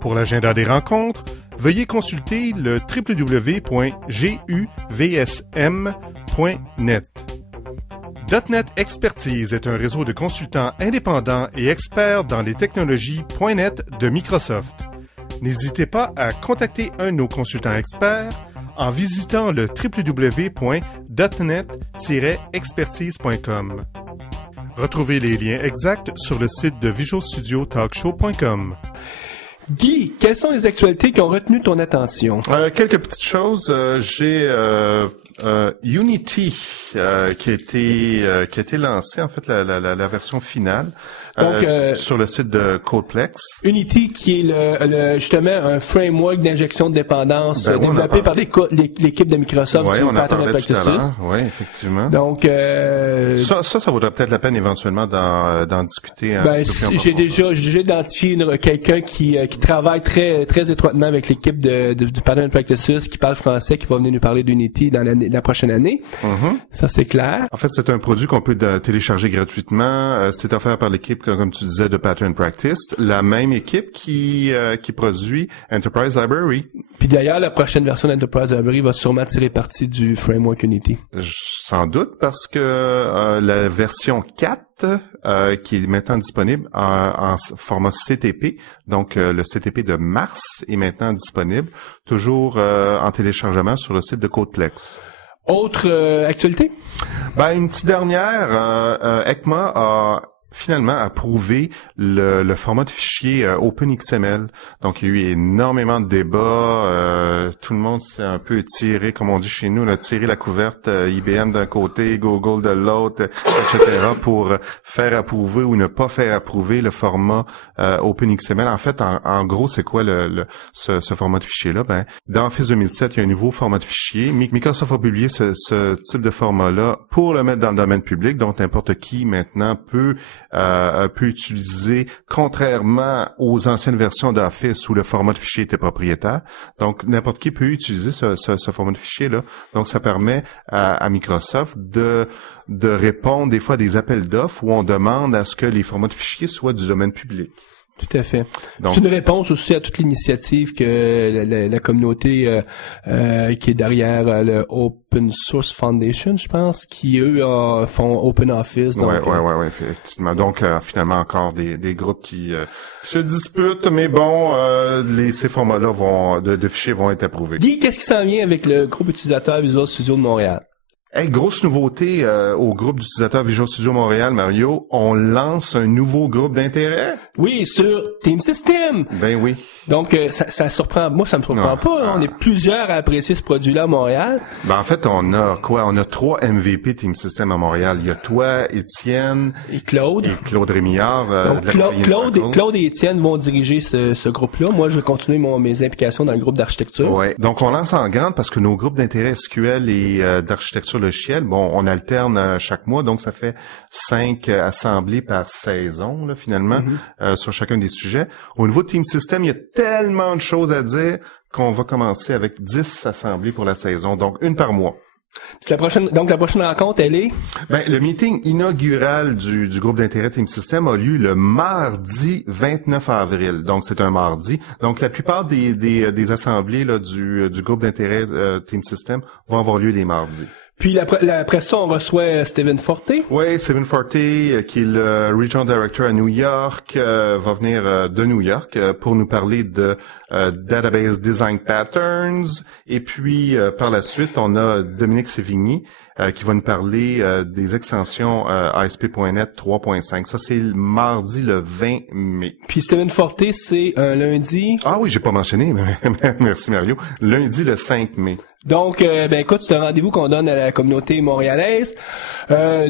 Pour l'agenda des rencontres, veuillez consulter le www.guvsm.net. .NET Expertise est un réseau de consultants indépendants et experts dans les technologies .NET de Microsoft. N'hésitez pas à contacter un de nos consultants experts en visitant le www.net-expertise.com. Retrouvez les liens exacts sur le site de visualstudiotalkshow.com. Guy, quelles sont les actualités qui ont retenu ton attention? Quelques petites choses. J'ai Unity qui a été lancé, en fait la version finale Donc, sur le site de Codeplex. Unity, qui est justement un framework d'injection de dépendance développé par l'équipe de Microsoft Ouais, du on en Pattern parlait tout à Practices. l'heure. Oui, effectivement. Donc, Ça vaudrait peut-être la peine éventuellement d'en discuter. J'ai déjà identifié quelqu'un qui travaille très très étroitement avec l'équipe du Pattern Practices, qui parle français, qui va venir nous parler d'Unity dans la prochaine année. Mm-hmm. Ça, c'est clair. En fait, c'est un produit qu'on peut télécharger gratuitement. C'est offert par l'équipe, comme tu disais, de Pattern Practice, la même équipe qui produit Enterprise Library. Puis d'ailleurs, la prochaine version d'Enterprise Library va sûrement tirer parti du framework Unity. Sans doute, parce que la version 4, qui est maintenant disponible en format CTP, donc le CTP de mars est maintenant disponible, toujours en téléchargement sur le site de Codeplex. Autre actualité? Une petite dernière, ECMA a finalement approuvé le format de fichier OpenXML. Donc, il y a eu énormément de débats. Tout le monde s'est un peu tiré, comme on dit chez nous, on a tiré la couverte IBM d'un côté, Google de l'autre, etc. pour faire approuver ou ne pas faire approuver le format OpenXML. En fait, en gros, c'est quoi ce format de fichier-là? Dans Office 2007, il y a un nouveau format de fichier. Microsoft a publié ce type de format-là pour le mettre dans le domaine public, donc n'importe qui maintenant peut utiliser, contrairement aux anciennes versions d'Office où le format de fichier était propriétaire. Donc, n'importe qui peut utiliser ce format de fichier-là. Donc, ça permet à Microsoft de répondre des fois à des appels d'offres où on demande à ce que les formats de fichiers soient du domaine public. Tout à fait. Donc, c'est une réponse aussi à toute l'initiative que la communauté qui est derrière le Open Source Foundation, je pense, qui eux font Open Office. Donc, ouais, effectivement. Donc finalement encore des groupes qui se disputent, mais bon, ces formats-là de fichiers vont être approuvés. Guy, qu'est-ce qui s'en vient avec le groupe utilisateur Visual Studio de Montréal? Hey, grosse nouveauté au groupe d'utilisateurs Visual Studio Montréal, Mario. On lance un nouveau groupe d'intérêt. Oui, sur Team System. Ben oui. Donc, ça surprend. Moi, ça me surprend pas. On est plusieurs à apprécier ce produit-là à Montréal. En fait, on a 3 MVP Team System à Montréal. Il y a toi, Étienne. Et Claude. Et Claude Rémillard. Donc, Claude et Étienne vont diriger ce groupe-là. Moi, je vais continuer mes implications dans le groupe d'architecture. Ouais. Donc, on lance en grande parce que nos groupes d'intérêt SQL et d'architecture logicielle, on alterne chaque mois. Donc, ça fait 5 assemblées par saison, là, finalement, sur chacun des sujets. Au niveau de Team System, il y a tellement de choses à dire qu'on va commencer avec 10 assemblées pour la saison, donc une par mois. La prochaine rencontre, elle est? Le meeting inaugural du groupe d'intérêt Team System a lieu le mardi 29 avril. Donc, c'est un mardi. Donc, la plupart des assemblées là, du groupe d'intérêt Team System vont avoir lieu les mardis. Puis après ça, on reçoit Stephen Forte. Oui, Stephen Forte, qui est le Regional Director à New York, va venir de New York pour nous parler de Database Design Patterns. Et puis, par la suite, on a Dominique Sévigny, qui va nous parler des extensions ASP.NET 3.5. Ça, c'est le mardi le 20 mai. Puis Stephen Forte, c'est un lundi. Ah oui, j'ai pas mentionné, mais merci Mario. Lundi le 5 mai. Donc, écoute, c'est un rendez-vous qu'on donne à la communauté montréalaise.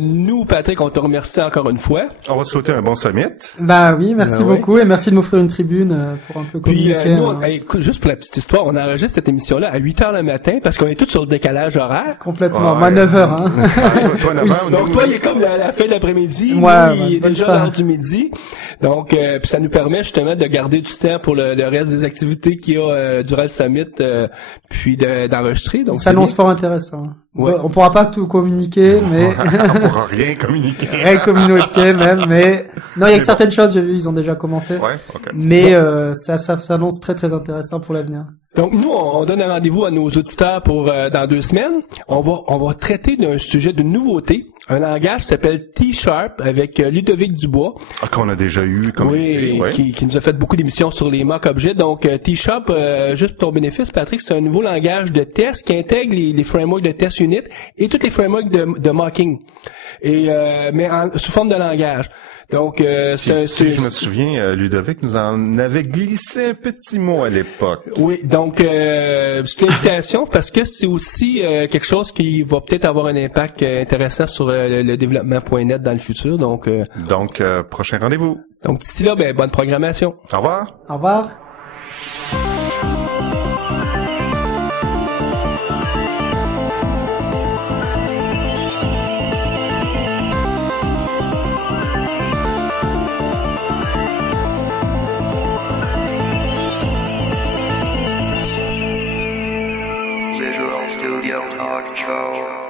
Nous, Patrick, on te remercie encore une fois. On va te souhaiter un bon summit. Oui, merci beaucoup et merci de m'offrir une tribune pour un peu communiquer. Puis, nous, écoute, juste pour la petite histoire, on enregistre cette émission-là à 8h le matin parce qu'on est tous sur le décalage horaire. Complètement. Moi, 9h, hein. Toi, 9h, donc, toi, il est comme la fin de l'après-midi. Ouais, il est déjà l'heure du midi. Donc, puis ça nous permet justement de garder du temps pour le reste des activités qu'il y a durant le summit, puis d'enregistrer. Donc, ça s'annonce fort intéressant. Ouais. On pourra pas tout communiquer, mais on pourra rien communiquer. Rien communiquer même, mais non, il y a certaines choses, j'ai vu, ils ont déjà commencé. Ouais, okay. Mais ça s'annonce très très intéressant pour l'avenir. Donc nous, on donne un rendez-vous à nos auditeurs pour dans 2 semaines. On va traiter d'un sujet de nouveauté, un langage qui s'appelle T-Sharp avec Ludovic Dubois. Qu'on a déjà eu comme oui, qui nous a fait beaucoup d'émissions sur les mock-objets. Donc T-Sharp, juste pour ton bénéfice, Patrick, c'est un nouveau langage de test qui intègre les frameworks de test unit et tous les frameworks de mocking, et mais sous forme de langage. Donc, Si je me souviens, Ludovic nous en avait glissé un petit mot à l'époque. Oui, donc c'est une invitation parce que c'est aussi quelque chose qui va peut-être avoir un impact intéressant sur le développement.net dans le futur. Donc, Prochain rendez-vous. Donc d'ici là, bonne programmation. Au revoir. Au revoir. Visual Studio Talk Show.